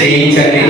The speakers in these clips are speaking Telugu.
చేయించండి.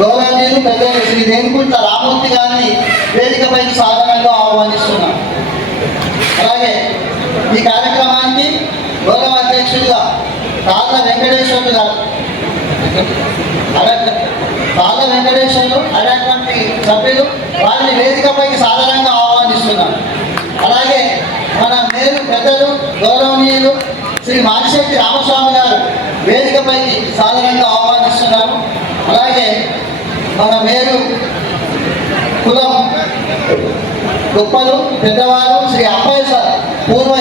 గౌరవనీయులు పెద్దలు శ్రీ రేణుకుంట రామూర్తి గారిని వేదికపై సాధారణంగా ఆహ్వానిస్తున్నాం. అలాగే ఈ కార్యక్రమానికి గౌరవ అధ్యక్షుడిగా తాళ్ళ వెంకటేశ్వర్లు గారు అనేటువంటి సభ్యులు వారిని వేదికపైకి సాధారణంగా ఆహ్వానిస్తున్నాం. అలాగే మన మేలు పెద్దలు గౌరవనీయులు శ్రీ మారిశెట్టి రామస్వామి గారు వేదికపైకి సాధారణంగా ఆహ్వానిస్తున్నారు. అలాగే మన మేలు కులం గొప్పలు పెద్దవారు శ్రీ అబ్బాయి సార్ పూర్వ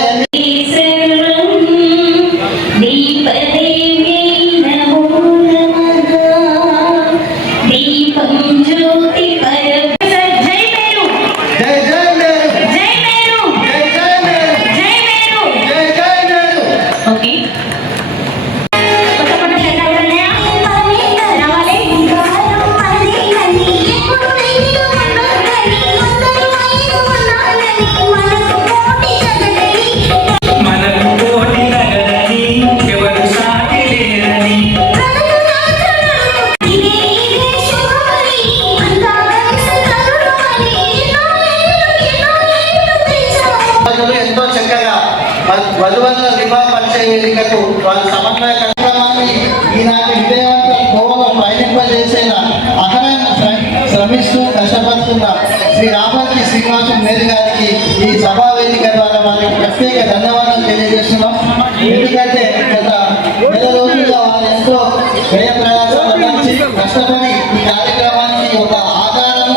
వధువరుల వివాహ పరిచయ వేదికకు వారి సమన్వయ కార్యక్రమాన్ని ఈనాటి విజయవంత కోవలో పయనింపజేసేలా అహరం శ్రమిస్తూ కష్టపడుతున్న శ్రీ రామర్తి శ్రీనివాసం మేరు గారికి ఈ సభా వేదిక ద్వారా వారికి ప్రత్యేక ధన్యవాదాలు తెలియజేస్తున్నాం. ఎందుకంటే గత నెల రోజులుగా వారు ఎంతో వ్యయ ప్రయాసాలు కష్టపడి ఈ కార్యక్రమానికి ఒక ఆధారం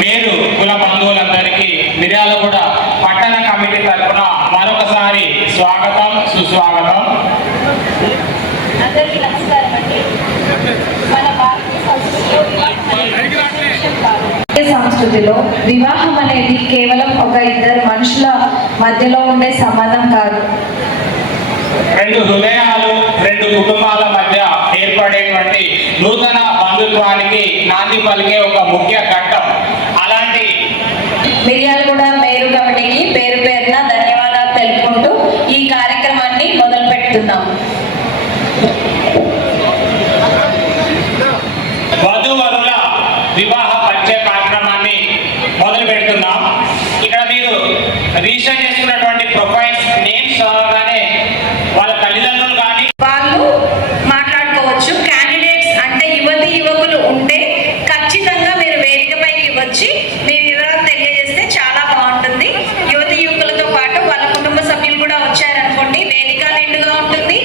మీరు కుల బంధువులందరికీ మిర్యాలగూడ పట్టణ కమిటీ తరఫున మరొకసారి స్వాగతం సుస్వాగతం. అందరికీ నమస్కారం అండి. మన సంస్కృతిలో వివాహం అనేది కేవలం ఒక ఇద్దరు మనుషుల మధ్యలో ఉండే సంబంధం కాదు. రెండు హృదయాలు, రెండు కుటుంబాల మధ్య ఏర్పడేటువంటి నూతన బంధుత్వానికి నాంది పలికే ఒక ముఖ్య ఘట్టం. అలాంటి మిర్యాలగూడ మేరు కమిటీకి పేరు పేరున ధన్యవాదాలు తెలుపుకుంటూ ఈ కార్యక్రమాన్ని మొదలు పెడుతున్నాం. వధువరుల వివాహ పరిచయ కార్యక్రమాన్ని మొదలు పెడుతున్నాం. ఇక్కడ మీరు రిజిస్టర్ చేసుకున్నటువంటి ప్రొఫైల్స్ నేమ్స్ చదవగానే వాళ్ళ తల్లిదండ్రులు కానీ వాళ్ళు మాట్లాడుకోవచ్చు. క్యాండిడేట్స్ అంటే యువతి యువకులు ఉంటే ఖచ్చితంగా మీరు వేదికపైకి వచ్చి మీ వివరాలు తెలియజేస్తే చాలా బాగుంటుంది. యువతి యువకులతో పాటు వాళ్ళ కుటుంబ సభ్యులు కూడా వచ్చారనుకోండి, వేదిక నిండుగా ఉంటుంది.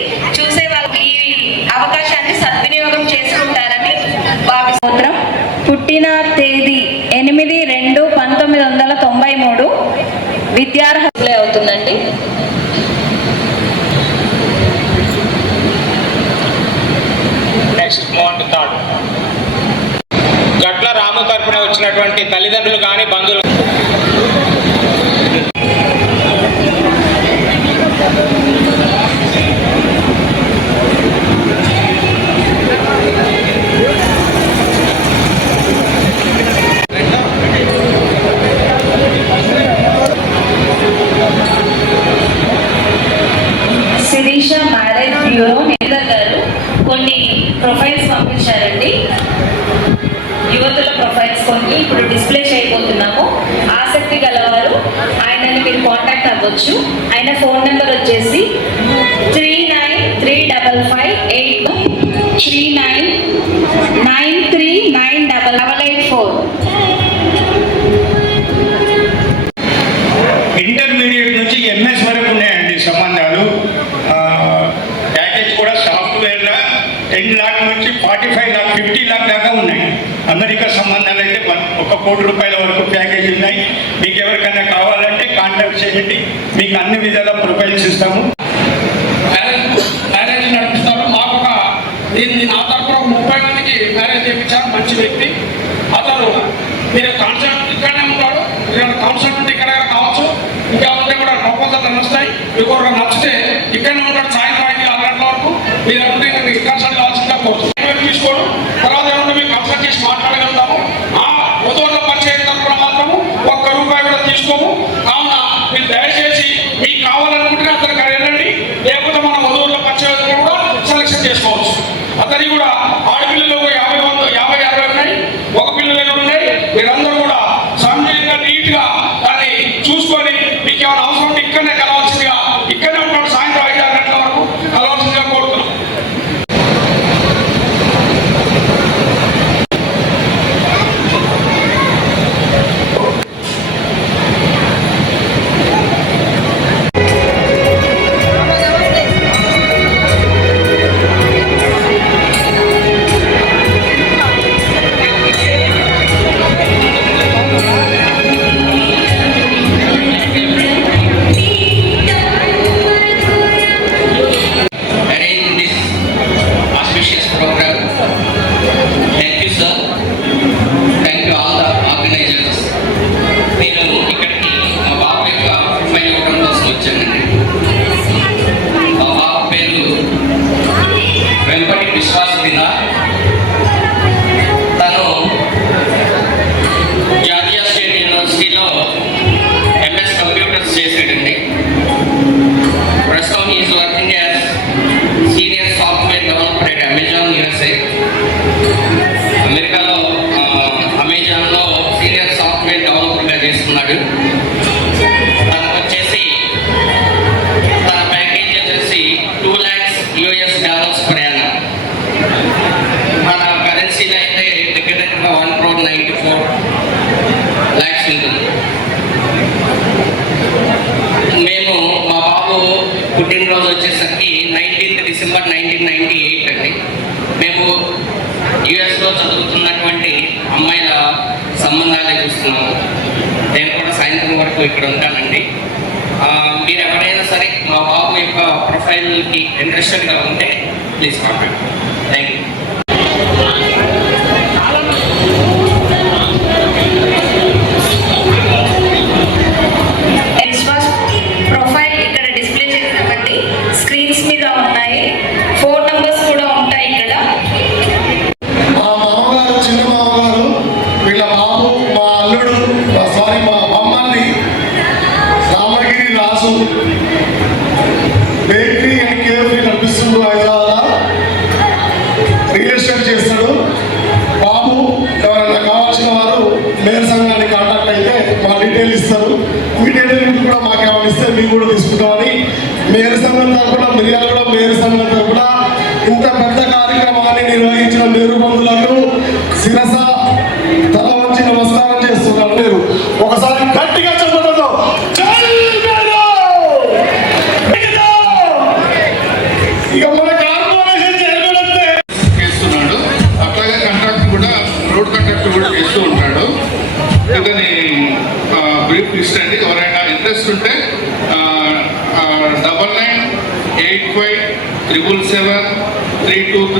పుట్టిన తేదీ 8/2/1993 విద్యార్హతలే అవుతుందండి. Next Mont third. గట్ల రాము తరపున వచ్చినటువంటి తల్లిదండ్రులు కానీ బంధువులు శిరీష మ్యారేజ్ బ్యూరో నిందర్ గారు కొన్ని ప్రొఫైల్స్ పంపించారండి. యువతుల ప్రొఫైల్స్ కొన్ని ఇప్పుడు డిస్ప్లే చేయబోతున్నాము. ఆసక్తి గలవారు ఆయనని మీరు కాంటాక్ట్ అవ్వచ్చు. ఆయన ఫోన్ నెంబర్ వచ్చేసి 393558 39939884. ఇంటర్మీడియట్ నుంచి ఎంఎస్ వరకు ఉన్నాయండి సంబంధాలు. ప్యాకేజ్ కూడా సాఫ్ట్వేర్లో 10 లాక్ నుంచి 45 లాక్ 50 లాక్ దాకా ఉన్నాయి. అమెరికా సంబంధాలు అయితే 1 కోటి రూపాయల వరకు ప్యాకేజ్ ఉన్నాయి. మీకు ఎవరికైనా కావాలంటే కాంటాక్ట్ చేయండి, మీకు అన్ని విధాల ప్రొఫైల్స్ ఇస్తాము. మ్యారేజ్ నడిపిస్తారు. మాకు నా తరఫున 30 మందికి మ్యారేజ్ చేయించారు. మంచి వ్యక్తి అతను. మీరు కాన్సెప్ట్ ఇక్కడనే ఉంటాడు. కాన్సెప్ట్ ఉంటే ఇక్కడ కావచ్చు, ఇంకా ఉంటే కూడా ప్రపోజల్ వస్తాయి. మీకు నచ్చితే ఇక్కడనే ఉంటాడు. సాయంత్రం 5 గంటల వరకు మీరు కన్సల్ట్ కావాల్సిందిగా కోరుతున్నాం. తీసుకోవడం తర్వాత ఏమన్నా మేము కన్సల్ట్ చేసి మాట్లాడగలుగుతాము. ఆ వధువుల పంచాయతీ తరఫున మాత్రము ₹1 కూడా తీసుకోము. కావున మీరు దయచేసి మీకు కావాలనుకుంటే అతనికి వెళ్ళండి, లేకపోతే మన వధువుల పంచాయతీ కూడా సెలెక్షన్ చేసుకోవచ్చు. అతనికి కూడా ఆడపిల్లలు 50-60 ఉన్నాయి, ఒక పిల్లలు ఉన్నాయి. మీరందరూ కూడా సమయంగా నీట్గా దాన్ని చూసుకొని మీకు ఏమైనా అవసరం ఉంటే ఇక్కడనే కలవాల్సిందిగా, ఇక్కడనే ఉంటాడు. సాయంత్రం 5-6 గంటల వరకు కలవాల్సిందిగా కోరుతున్నాం. మేము మా బాబు పుట్టినరోజు వచ్చేసరికి 19th డిసెంబర్ 1998 అండి. మేము యుఎస్లో చదువుతున్నటువంటి అమ్మాయిల సంబంధాలే చూస్తున్నాము. నేను కూడా సాయంత్రం వరకు ఇక్కడ ఉంటానండి. మీరు ఎవరైనా సరే మా బాబు యొక్క ప్రొఫైల్కి ఇంట్రెస్టెడ్గా ఉంటే please contact. Thank you. Profile ఇక్కడ డిస్ప్లే చేసినటువంటి స్క్రీన్స్ మీద ఉన్నాయి. ఫోన్ నంబర్స్ కూడా ఉంటాయి ఇక్కడ. మా మామగారు, చిన్న మామగారు, వీళ్ళ బాబు, మా అల్లుడు, మా అమ్మని Ramagiri Raju bakery and cafe నడిపిస్తుండు. హైదరాబాద్ రియల్ ఎస్టేట్ చేస్తాడు. బాబు ఎవరైనా కావాల్సిన వారు మేయర్ సంఘాన్ని కాంటాక్ట్ అయితే మా డీటెయిల్ ఇస్తారు. మీ డీటెయిల్ కూడా మాకు ఏమైనా ఇస్తే మేము కూడా తీసుకుంటామని మేయర్ సంఘం తరఫున, మిర్యాలగూడ మేయర్ సంఘం తరఫున ఇంత పెద్ద కార్యక్రమాన్ని నిర్వహించిన మేరు బంధువులకు శిరస తల వంచి నమస్కారం చేస్తున్నారు. మీరు ఒకసారి గట్టిగా చెప్పడంతో ఇక మన కార్పొరేషన్ చేస్తున్నాడు. అట్లాగే కాంట్రాక్ట్ కూడా రోడ్ కాంట్రాక్ట్ కూడా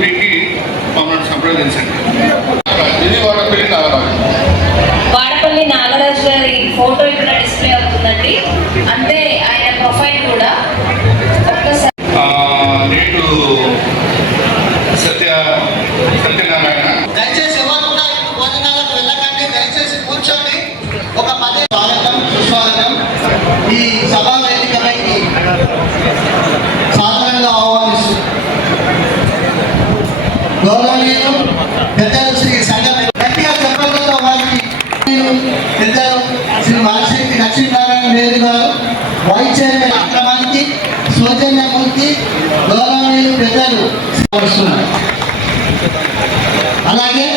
డ్యూటీకి మమ్మల్ని సంప్రదించండి. ఇది వాడపల్లి నాగరాజు. వాడపల్లి నాగరాజు గారి ఫోటో ఇక్కడ డిస్ప్లే అవుతుందండి. అంటే ఆయన ప్రొఫైల్ కూడా ఒక్కసారి నేటు సత్యనారాయణ. దయచేసి ఎవరు కూడా ఇప్పుడు భోజనాలకు వెళ్ళకండి, దయచేసి కూర్చోండి. ఒక 10 స్వాగతం సుస్వాగతం. ఈ సభా వేదికపైకి సాధారణంగా ఆహ్వానిస్తూ గౌరవనీయులు పెద్దలు శ్రీ సంఘం గట్టిగా చెప్పడంతో వారికి పెద్దలు శ్రీ మానశక్తి లక్ష్మీనారాయణ వేరు గారు వైస్ చైర్మన్ కార్యక్రమానికి సౌజన్యమూర్తి గౌరవనీయులు పెద్దలు వస్తున్నారు. అలాగే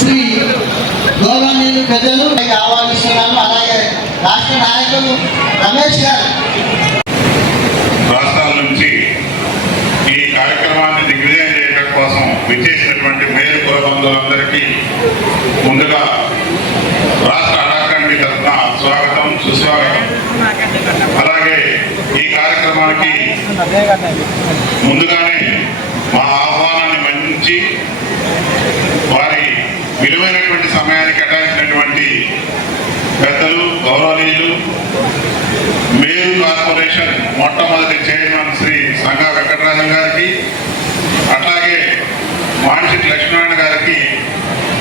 శ్రీ గౌరవనీయులు పెద్దలు ఆహ్వానిస్తున్నాను. అలాగే రాష్ట్ర నాయకులు రమేష్ గారు రాష్ట్రాల నుంచి ఈ కార్యక్రమాన్ని దిగ్విజయం చేయడం కోసం విచ్చేసినటువంటి మేలు కుల బంధువులందరికీ ముందుగా రాష్ట్ర అడాకరణి తరఫున స్వాగతం సుస్వాగతం. అలాగే ఈ కార్యక్రమానికి ముందుగానే మా ఆహ్వానాన్ని మన్నించి వారి విలువైనటువంటి సమయాన్ని కేటాయించినటువంటి పెద్దలు గౌరవనీయులు మేరు కార్పొరేషన్ మొట్టమొదటి చైర్మన్ శ్రీ సంగా వెంకటరాజన్ గారికి, అట్లాగే మానశక్తి లక్ష్మీనారాయణ గారికి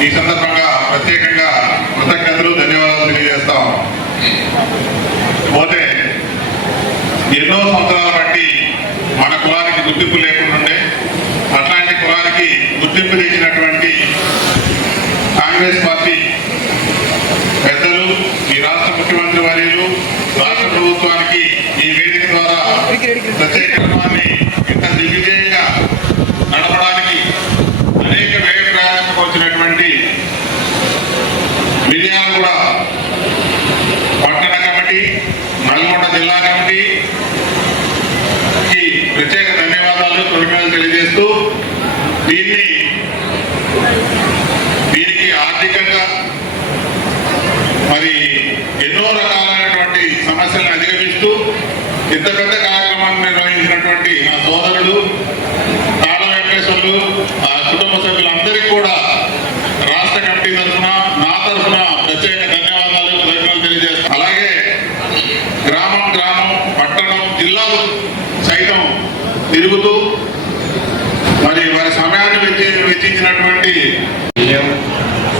ఈ సందర్భంగా ప్రత్యేకంగా కృతజ్ఞతలు ధన్యవాదాలు తెలియజేస్తాం. పోతే ఎన్నో సంవత్సరాల బట్టి మన కులానికి గుర్తింపు లేకుండానే అట్లాంటి కులానికి గుర్తింపు తెచ్చినటువంటి కాంగ్రెస్ పార్టీ పెద్దలు, ఈ రాష్ట్ర ముఖ్యమంత్రి వర్యులు, రాష్ట్ర ప్రభుత్వానికి ఈ వేదిక ద్వారా ప్రత్యేక కార్యక్రమాన్ని ఇంత దిగ్విజయంగా నడపడానికి అనేక వ్యయ ప్రయాణాలకు వచ్చినటువంటి మిర్యాలగూడ పట్టణ కమిటీ, నల్గొండ జిల్లా కమిటీకి ప్రత్యేక ధన్యవాదాలు కృతజ్ఞతలు తెలియజేస్తూ దీనికి ఆర్థికంగా మరి ఎన్నో రకాలైనటువంటి సమస్యలను అధిగమిస్తూ ఇంత పెద్ద కార్యక్రమాన్ని నిర్వహించినటువంటి నా సోదరులు తాళ వెంకటేశ్వర్లు, ఆ కుటుంబ సభ్యులందరికీ కూడా రాష్ట్ర కమిటీ తరఫున, నా తరఫున ప్రత్యేక ధన్యవాదాలు కృతజ్ఞతలు తెలియజేస్తాను. అలాగే గ్రామం పట్టణం జిల్లాలు సైతం తిరుగుతూ మరి వారి సమయాన్ని వెచ్చించినటువంటి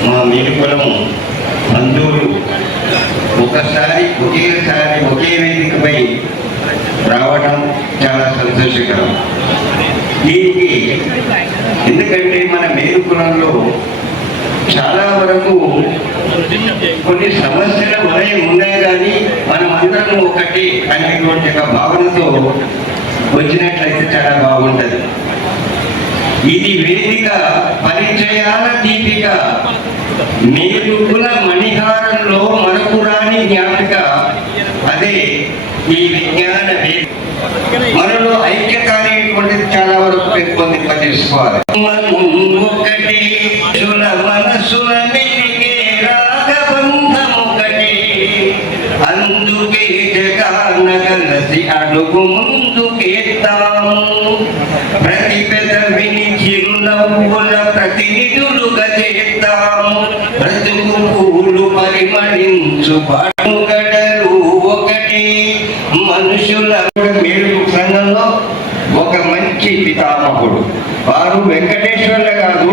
మా మేలుకులము బంధువులు ఒకేసారి ఒకే వేదికపై రావడం చాలా సంతోషకరం. దీనికి ఎందుకంటే మన మేలుకులంలో చాలా వరకు కొన్ని సమస్యలు మనమే ఉన్నాయి, కానీ మనం అందరం ఒకటి అనేటువంటి ఒక భావనతో వచ్చినట్లయితే చాలా బాగుంటుంది. ఇది వేదిక పరిచయాల దీపిక, మేలుకుల మణిహారంలో మనకు రాని జ్ఞాపిక, అదే ఈ విజ్ఞాన వేదిక. మనలో ఐక్యత అనేటువంటిది చాలా వరకు పెంపొందింపజేసుకోవాలి. ఒకటి మనసుల మెలిగే రాగబంధం ఒకటి, అందుకే జగాన కలిసి అడుగు ముందుకేస్తాము. ప్రతి పెదవిని చిరునవ్వుల ప్రతినిధులుగా చేస్తాము. బ్రతుకు పూలు పరిమళించు పాడుగడలు ఒకటి. మనుషుల మేలు సంఘంలో ఒక మంచి పితామహుడు వారు వెంకటేశ్వర్లు కాదు,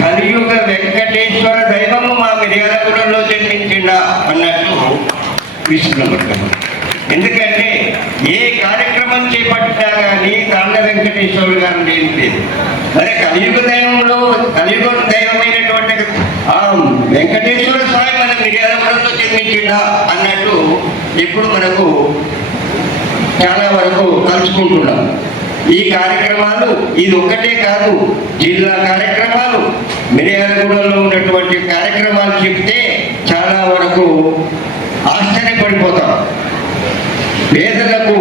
కలియుగ వెంకటేశ్వర దైవము మా మిర్యాలగూడలో జన్మించిండా అన్నట్టు విష్ణుమూర్తము. ఎందుకంటే ఏ కార్యక్రమం చేపట్టినా కానీ తాండ వెంకటేశ్వరుడు గారు లేదు. మరి కలియుగ దైవమైనటువంటి ఆ వెంకటేశ్వర స్వామి మన మిర్యాలగూడలో జన్మించిండా అన్నట్టు ఇప్పుడు మనకు చాలా వరకు కలుసుకుంటున్నాం. ఈ కార్యక్రమాలు ఇది ఒక్కటే కాదు, జిల్లా కార్యక్రమాలు, మిర్యాలగూడలో ఉన్నటువంటి కార్యక్రమాలు చెప్తే చాలా వరకు ఆశ్చర్యపడిపోతాం. పేదలకు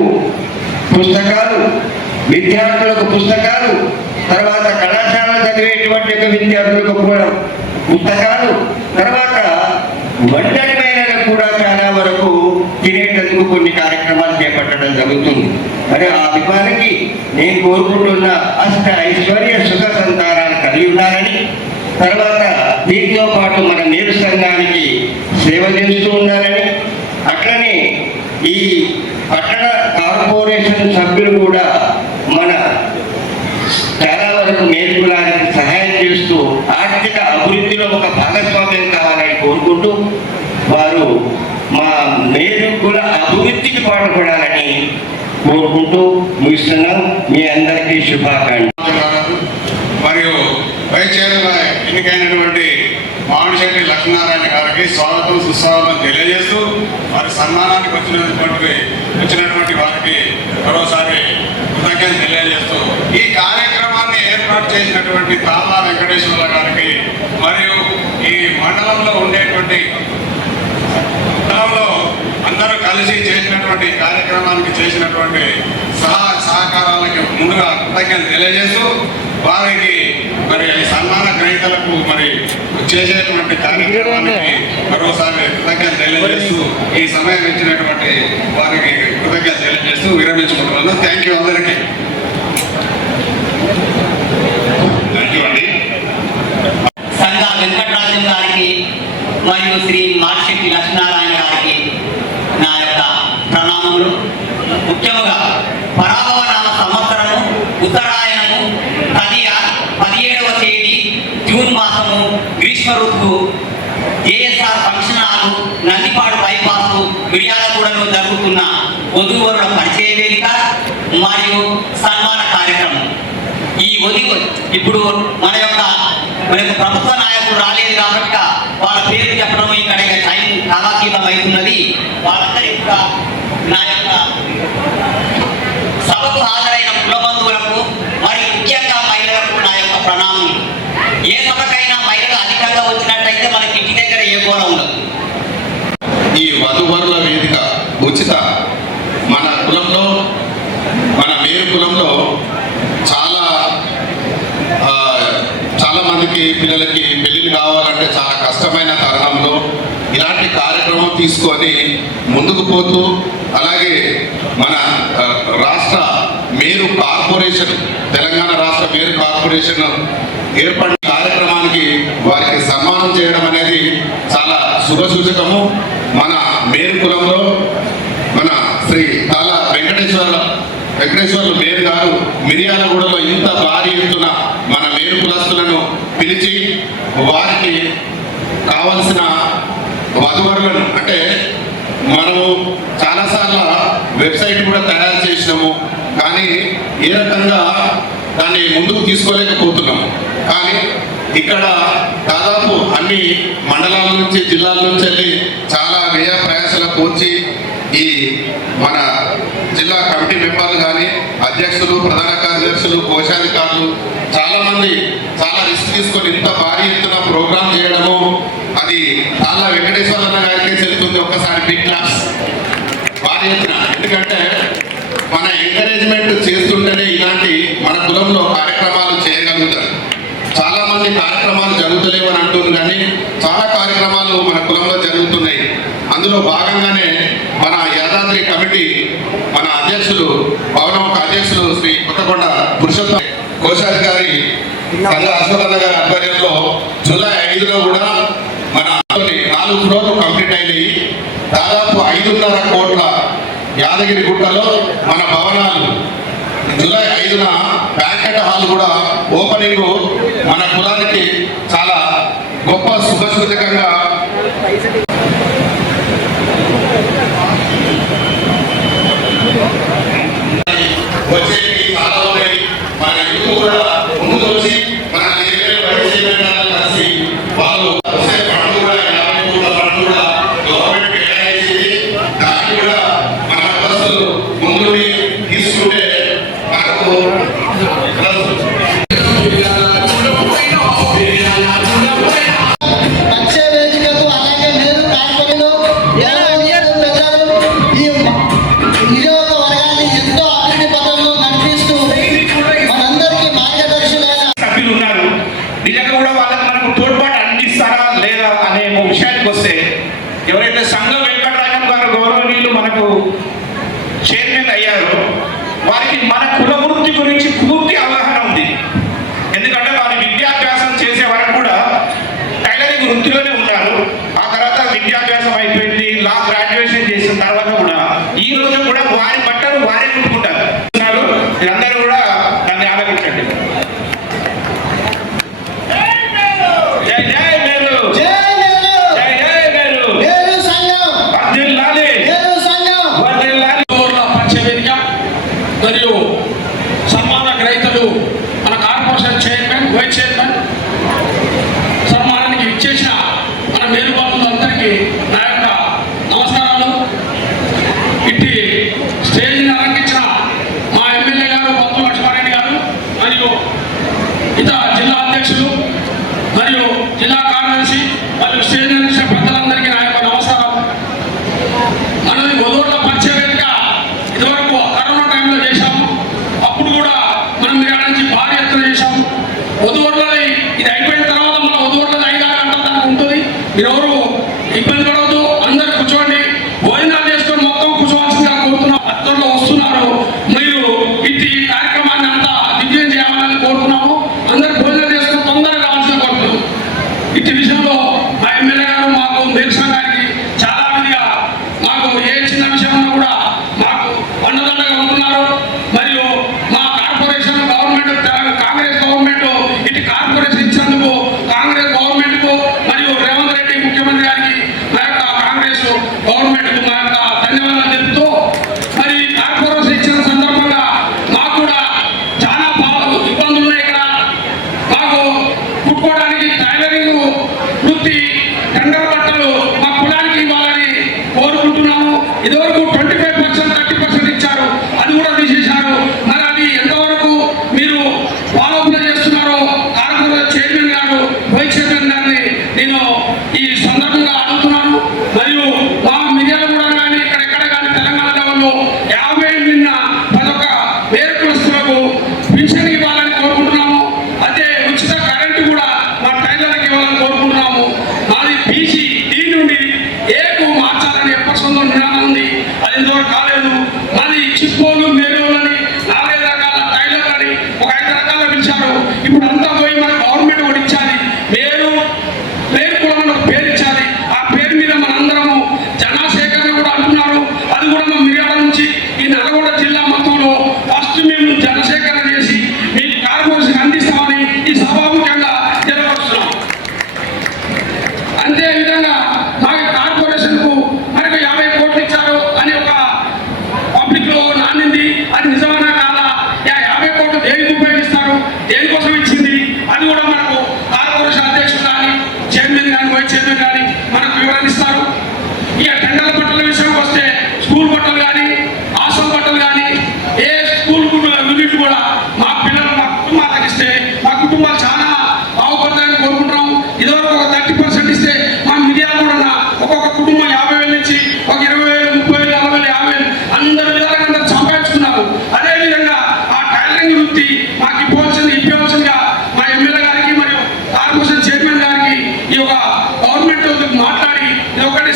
పుస్తకాలు, విద్యార్థులకు పుస్తకాలు, తర్వాత కళాశాల చదివేటువంటి విద్యార్థులకు కూడా పుస్తకాలు, తర్వాత ఒంటరి మహిళలకు కూడా చాలా వరకు తినేటందుకు కొన్ని కార్యక్రమాలు చేపట్టడం జరుగుతుంది. మరి ఆ అభిమానికి నేను కోరుకుంటున్న అష్ట ఐశ్వర్య సుఖ సంతానాలు కలిగి ఉండాలని, తర్వాత దీంతో పాటు మన మేలు సంఘానికి సేవ చేస్తూ ఉండాలని, అట్లనే ఈ పట్టణ కార్పొరేషన్ సభ్యులు కూడా మన చాలా వరకు మేలుకులానికి సహాయం చేస్తూ ఆర్థిక అభివృద్ధిలో ఒక భాగస్వామ్యం కావాలని కోరుకుంటూ వారు మా మేలుకుల అభివృద్ధికి పాటుపడాలని కోరుకుంటూ ముగిస్తున్నాం. మీ అందరికీ శుభాకాంక్షలు. మరియు వైస్ చైర్మన్ ఎన్నికైనటువంటి మామిడిశెట్టి లక్ష్మీనారాయణ గారికి స్వాగతం సుస్వాగతం తెలియజేస్తూ వారి సన్మానానికి వచ్చినటువంటి వారికి మరోసారి కృతజ్ఞతలు తెలియజేస్తూ ఈ కార్యక్రమాన్ని ఏర్పాటు చేసినటువంటి తాళ్ళ వెంకటేశ్వర గారికి మరియు ఈ మండలంలో ఉండేటువంటి అందరూ కలిసి చేసినటువంటి కార్యక్రమానికి చేసినటువంటి సహకారాలకి ముందుగా కృతజ్ఞతలు తెలియజేస్తూ వారికి మరి సన్మాన గ్రహీతలకు మరి చేసేటువంటి కార్యక్రమానికి మరోసారి కృతజ్ఞతలు తెలియజేస్తూ ఈ సమయం ఇచ్చినటువంటి వారికి కృతజ్ఞతలు తెలియజేస్తూ విరమించుకుంటున్నాను. థ్యాంక్ యూ అందరికీ. థ్యాంక్ యూ అండి. సంఘ వెంకటరాజం గారికి మరియు శ్రీ మాడిశెట్టి లక్ష్మీనారాయణ గారికి నా యొక్క ప్రణామములు. ముఖ్యముగా పరాభవనామ సంవత్సరము ఉత్తరాయణము 17వ తేదీ జూన్ మాసము గ్రీష్మ ఋతువు ASR function hall Nandipadu bypass మిర్యాలగూడలో జరుగుతున్న వధూవరుల పరిచయ వేదిక మరియు సన్మాన కార్యక్రమం. ఈ ఇప్పుడు మన యొక్క ప్రభుత్వ నాయకులు రాలేదు కాబట్టి వాళ్ళ పేరు చెప్పడం ఇక్కడ టైం కాలాతీతం అవుతున్నది. వాళ్ళందరికీ కూడా నా యొక్క సభకు హాజరైన కులబంధువులకు మరియు ముఖ్యంగా మహిళలకు నా యొక్క ప్రణామం. ఏ సభకైనా మహిళలు అధికంగా వచ్చినట్టయితే మనకి ఇంటి దగ్గర ఏ గోడ ఉండదు. ఈ వధువరుల వేదిక ఉచిత మన కులంలో మన మేరు కులంలో చాలా మందికి పిల్లలకి పెళ్ళిళ్ళు కావాలంటే చాలా కష్టమైన తరుణంలో ఇలాంటి కార్యక్రమం తీసుకొని ముందుకు పోతూ, అలాగే మన రాష్ట్ర మేరు కార్పొరేషన్ తెలంగాణ రాష్ట్ర మేరు కార్పొరేషన్ ఏర్పడిన కార్యక్రమానికి వారికి సన్మానం చేయడం అనేది చాలా శుభసూచకము. మన మేరు కులంలో మన శ్రీ తాళ్ళ వెంకటేశ్వర్లు మేరు గారు మిర్యాలగూడలో ఇంత భారీ ఎత్తున మన మేరు కులస్తులను పిలిచి వారికి కావలసిన వధువరులను, అంటే మనము చాలాసార్లు వెబ్సైట్ కూడా తయారు చేసినాము, కానీ ఏ రకంగా దాన్ని ముందుకు తీసుకోలేకపోతున్నాము. కానీ ఇక్కడ దాదాపు అన్ని మండలాల నుంచి జిల్లాల నుంచి వెళ్ళి చాలా వ్యయ ప్రయాసాలకు వచ్చి ఈ మన జిల్లా కమిటీ మెంబర్లు కానీ అధ్యక్షులు, ప్రధాన కార్యదర్శులు, కోశాధికారులు చాలామంది చాలా రిస్క్ తీసుకొని ఇంత భారీ ఎత్తున ప్రోగ్రాం చేయడము అది తాళ్ళ వెంకటేశ్వర గారికి చెల్లుతుంది. ఒక్కసారి బిగ్ క్లాస్ భారీ ఎత్తున. ఎందుకంటే మన ఎంకరేజ్మెంట్ చేస్తుంటేనే ఇలాంటి మన కులంలో కార్యక్రమాలు చేయగలుగుతారు. చాలా మంది కార్యక్రమాలు జరుగుతలేవు అని అంటుంది, కానీ చాలా కార్యక్రమాలు మన కులంలో జరుగుతున్నాయి. అందులో భాగంగానే మన యాదాద్రి కమిటీ మన అధ్యక్షులు భవనం అధ్యక్షులు శ్రీ కొత్తకొండ పురుషోత్తం కోశాధికారి సంఘ అశోకన్న గారి ఆధ్వర్యంలో జూలై 5లో కూడా మన 4 ఫ్లోర్లు కంప్లీట్ అయినాయి. దాదాపు 5.5 కోట్ల యాదగిరి గుట్టలో మన భవనాలు జూలై 5న బ్యాంకెట్ హాల్ కూడా ఓపెనింగ్ మన కులానికి చాలా గొప్ప శుభసూచకంగా వచ్చేవి చాలా ఉన్నాయి. మన యూత్ కూడా ముందుకు వచ్చి మన కలిసి వాళ్ళు వచ్చే ఫండ్ కూడా 50 కోట్ల ఫండ్ కూడా గవర్నమెంట్ కేటాయించింది. దాన్ని కూడా మన బస్సులు ముందు తీసుకుంటే మనకు వచ్చే వేదికకు అలాగే మేరు కార్పొరేషన్లో ప్రజలు ఈ నియోజకవర్గాన్ని ఎంతో అభివృద్ధి పథంలో నడిపిస్తూ మనందరికీ మార్గదర్శులైన సభ్యులు ఉన్నారు. నిజంగా కూడా వాళ్ళకి మనకు తోడ్పాటు అందిస్తారా లేదా అనే విషయానికి వస్తే, ఎవరైతే సంఘ వెంకటరాజం గారు గౌరవనీయులు మనకు చైర్మన్ అయ్యారో వారికి మన కుల వృత్తి గురించి పూర్తి అవగాహన ఉంది. ఎందుకంటే వారు విద్యాభ్యాసం చేసే వరకు కూడా టైలరింగ్ వృత్తిలోనే ఉన్నారు. ఆ తర్వాత విద్యాభ్యాసం అయిపోయింది, లా గ్రాడ్యుయేషన్ చేసిన తర్వాత కూడా ఈ రోజు కూడా వారి బట్టలు వారే కుట్టుకుంటారు. మీరందరూ కూడా నన్ను ఆలోచించండి. జై జై మేలు, జై మేలు, జై జై మేలు, మేలు సంఘం, వర్ధిల్లాలి, మేలు సంఘం, వర్ధిల్లాలి. పంచవేదిక మరియు సన్మాన గ్రహీతలు మన కార్పొరేషన్ చైర్మన్, వైస్ చైర్మన్ సన్మానానికి ఇచ్చేసిన మన మేలుబాటులందరికీ నా యొక్క నమస్కారాలు. ఇట్టి స్టేజ్ని అలంకించిన మా ఎమ్మెల్యే గారు బొత్స లక్ష్మారెడ్డి గారు మరియు ఇతర జిల్లా అధ్యక్షులు మరియు జిల్లా కార్యదర్శి మరియు స్టేజ్ అధ్యక్ష పెద్దలందరికీ నా యొక్క నమస్కారాలు. మనది ఒదూర్ల పంచవేదిక ఇదివరకు కరోనా టైంలో చేశాము. అప్పుడు కూడా మనం ఇక్కడ నుంచి భారీ ఎత్తున చేశాము. ఒదూర్లో ఇది అయిపోయిన తర్వాత మన ఒదూర్లో 5 గంటల దాకా ఉంటుంది. మీరెవరు ఇబ్బంది పడవద్దు, అందరు కూర్చోండి, భోజనాలు చేసుకొని మొత్తం కూర్చోవాల్సిందిగా కోరుతున్నాం. అత్తర్లో వస్తున్నారు, మీరు ఇట్టి కార్యక్రమాన్ని అంతా దిగ్విజయం చేయాలని కోరుతున్నాము. అందరు భోజనాలు చేసుకొని తొందరగా కావాల్సిన కోరుతున్నాం. ఇట్టి విషయంలో మా ఎమ్మెల్యే గారు మాకు నిరసనకి చాలా విధిగా మాకు ఏ చిన్న విషయంలో కూడా మాకు అండదండగా ఉంటున్నారు. మరియు మా కార్పొరేషన్ గవర్నమెంట్, కాంగ్రెస్ గవర్నమెంట్ ఇటు కార్పొరేషన్ ఇచ్చినందుకు కాంగ్రెస్ గవర్నమెంట్ కు మరియు రేవంత్ రెడ్డి ముఖ్యమంత్రి గారికి మా యొక్క కాంగ్రెస్ గవర్నమెంట్ కు మా యొక్క ధన్యవాదాలు తెలుపుతూ, మరి కార్పొరేషన్ ఇచ్చిన సందర్భంగా మాకు కూడా చాలా ఇబ్బందులు ఉన్నాయి. ఇక్కడ మాకు కుట్టుకోవడానికి టైలరింగ్ వృత్తి టెండర్ బట్టలు మా కులానికి ఇవ్వాలని కోరుకుంటున్నాము. ఇదివరకు 25%, 30% ఇచ్చారు, అది కూడా తీసేశారు. మరి అది ఎంతవరకు మీరు ఫాలోఅప్ చేస్తున్నారో కార్పొరేషన్ చైర్మన్ గారు, వైస్ చైర్మన్ గారిని నేను ఈ సందర్భంగా అడుగుతున్నాను. మరియు మా మిర్యాలగూడ కానీ ఇక్కడెక్కడ కానీ తెలంగాణ లెవెల్లో 50 నిన్న 11 వేరు కులస్తులకు పింఛన్ ఇవ్వాలని కోరుకుంటున్నాము. అదే ఉచిత కరెంటు కూడా మా టైలర్లకు ఇవ్వాలని కోరుకుంటున్నాము. మాది బీసీ డి నుండి ఏకు మార్చాలని ఎప్పటిసొందో నినాదం ఉంది, అది ఇంతవరకు కాలేదు. మాది చిప్పోలు, మేలులని 4 రకాల టైలర్లని ఒక 5 రకాల పిలిచారు. ఇప్పుడు అంతా పోయి మన గవర్నమెంట్ కూడా ఇచ్చాలి, పేరు కులం ఒక పేరు ఇచ్చాలి. ఆ పేరు మీద మనందరము జనసేకరణ కూడా అంటున్నారు. అది కూడా మా మిర్యాల నుంచి ఈ నల్గొండ జిల్లా మొత్తంలో ఫస్ట్ మేము జనసేకరణ చేసి మీ కార్పొరేషన్ అందిస్తామని ఈ సభాముఖ్యంగా తెలియపరుస్తున్నాం. అంతేవిధంగా మాకు కార్పొరేషన్ కు మనకు 50 కోట్లు ఇచ్చారు అని ఒక పబ్లిక్ లో నానింది. అది నిజమన్నా కాదా? 50 కోట్లు దేనికి ఉపయోగిస్తారు, దేనికోసం ఇచ్చింది, అది కూడా మనకు కార్పొరేషన్ అధ్యక్షులు కానీ చైర్మన్ కానీ వైస్ చైర్మన్ కానీ మనకు వివరణిస్తారు. ఇక టెండర్ల బట్టల విషయంకి వస్తే స్కూల్ బట్టలు కానీ హాస్టల్ బట్టలు కానీ ఏ స్కూల్ యూనిట్ కూడా మా పిల్లలు మా కుటుంబాలకు ఇస్తే మా కుటుంబాలు చాలా బాగుపడతాయని కోరుకుంటున్నాము. ఇదివరకు ఒక 30% ఇస్తే మా మిర్యాల కూడా ఒక్కొక్క కుటుంబం 50,000 నుంచి ఒక 20,000, 30,000, 40,000, 50,000 అందరు విధాలుగా అందరు సంపాదించుకున్నారు. అదేవిధంగా ఆ టైలరింగ్ వృత్తి మాకు ఇవ్వాల్సిందిగా మా ఎమ్మెల్యే గారికి మరియు కార్పొరేషన్ చైర్మన్ గారికి ఈ యొక్క గవర్నమెంట్ మాట్లాడి ఇది ఒకటి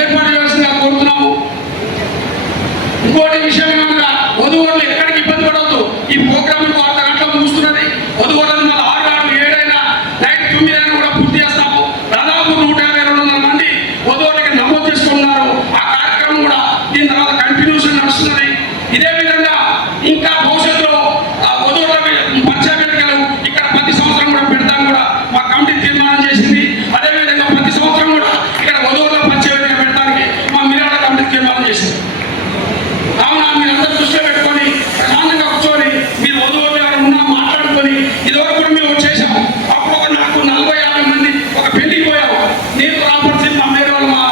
ఏర్పాటు చేయాల్సిందిగా కోరుతున్నాము. ఇంకోటి విషయం ఏమన్నా, వధువులు ఎక్కడికి ఇబ్బంది పడవద్దు. ఈ ప్రోగ్రామ్ 1 గంటలో ముగుస్తున్నది. వధువులను మళ్ళీ 6, 7 అయినా నైట్ 9 అయినా కూడా పూర్తి చేస్తాము. దాదాపు 150-200 మంది వధువులకి నమోదు చేసుకున్నారు. ఆ కార్యక్రమం కూడా దీని తర్వాత కంటిన్యూషన్ నడుస్తున్నది. ఇదే విధంగా ఇంకా భవిష్యత్తులో ఆ వధువుల పంచాయతీలు ఇక్కడ ప్రతి సంవత్సరం కూడా పెడతాం కూడా మా కమిటీ తీర్మానం చేసింది. అదేవిధంగా ప్రతి సంవత్సరం కూడా ఇక్కడ వధువుల పంచాయతీగా పెట్టడానికి మా మిర్యాల కమిటీ తీర్మానం చేసింది. కావున మీరందరూ దృష్టిలో పెట్టుకొని ప్రశాంతంగా కూర్చొని మీరు వధువులు ఎవరు ఉన్నా మాట్లాడుకొని ఇదివరకు కూడా మేము చేశాము. అప్పుడు ఒక నాకు 40-50 మంది ఒక పెళ్లికి పోయాము. నేను రావాల్సింది మా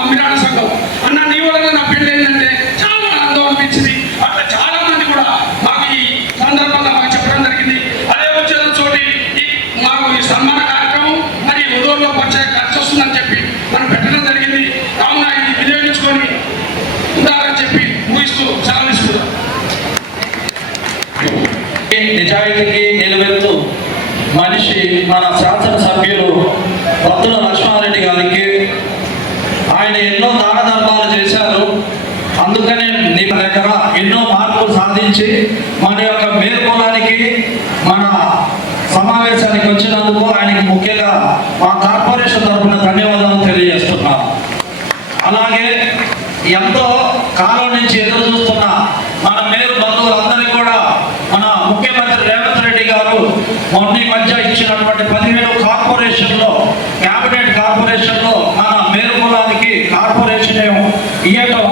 మిర్యాల సంఘం అన్న, నీ వల్ల నా పెళ్లి ఏంటంటే చాలా ఆనందం అనిపించింది. అట్లా చాలా మంది కూడా మాకు ఈ సందర్భంగా మాకు చెప్పడం జరిగింది. అదే వచ్చేది చోటి మాకు ఈ సన్మాన కార్యక్రమం మరి వధువుల్లో పంచాయతీ ఖర్చు వస్తుందని చెప్పి మనం పెట్టడం జరిగింది. కావున ఇది వినియోగించుకొని ఉండాలని చెప్పి ముగిస్తూ సెలవిస్తున్నాం. నిజాయితీకి నిలబెడుతూ మనిషి మన శాసనసభ్యులు బొత్స లక్ష్మారెడ్డి గారికి ఆయన ఎన్నో దాన ధర్మాలు చేశారు. అందుకనే నీ దగ్గర ఎన్నో మార్పులు సాధించి మన యొక్క మేల్కొలానికి మన సమావేశానికి వచ్చినందుకు ఆయనకి ముఖ్యంగా మా కార్పొరేషన్ తరఫున ధన్యవాదాలు తెలియజేస్తున్నాను. అలాగే ఎంతో కాలం నుంచి ఎదురు చూస్తున్న మన మేలు బంధువులందరికీ కూడా మన ముఖ్యమంత్రి రేవంత్ రెడ్డి గారు మొన్న మధ్య ఇచ్చినటువంటి 17 కార్పొరేషన్లో క్యాబినెట్ కార్పొరేషన్లో మన మేలు కులానికి కార్పొరేషన్ ఇవ్వటం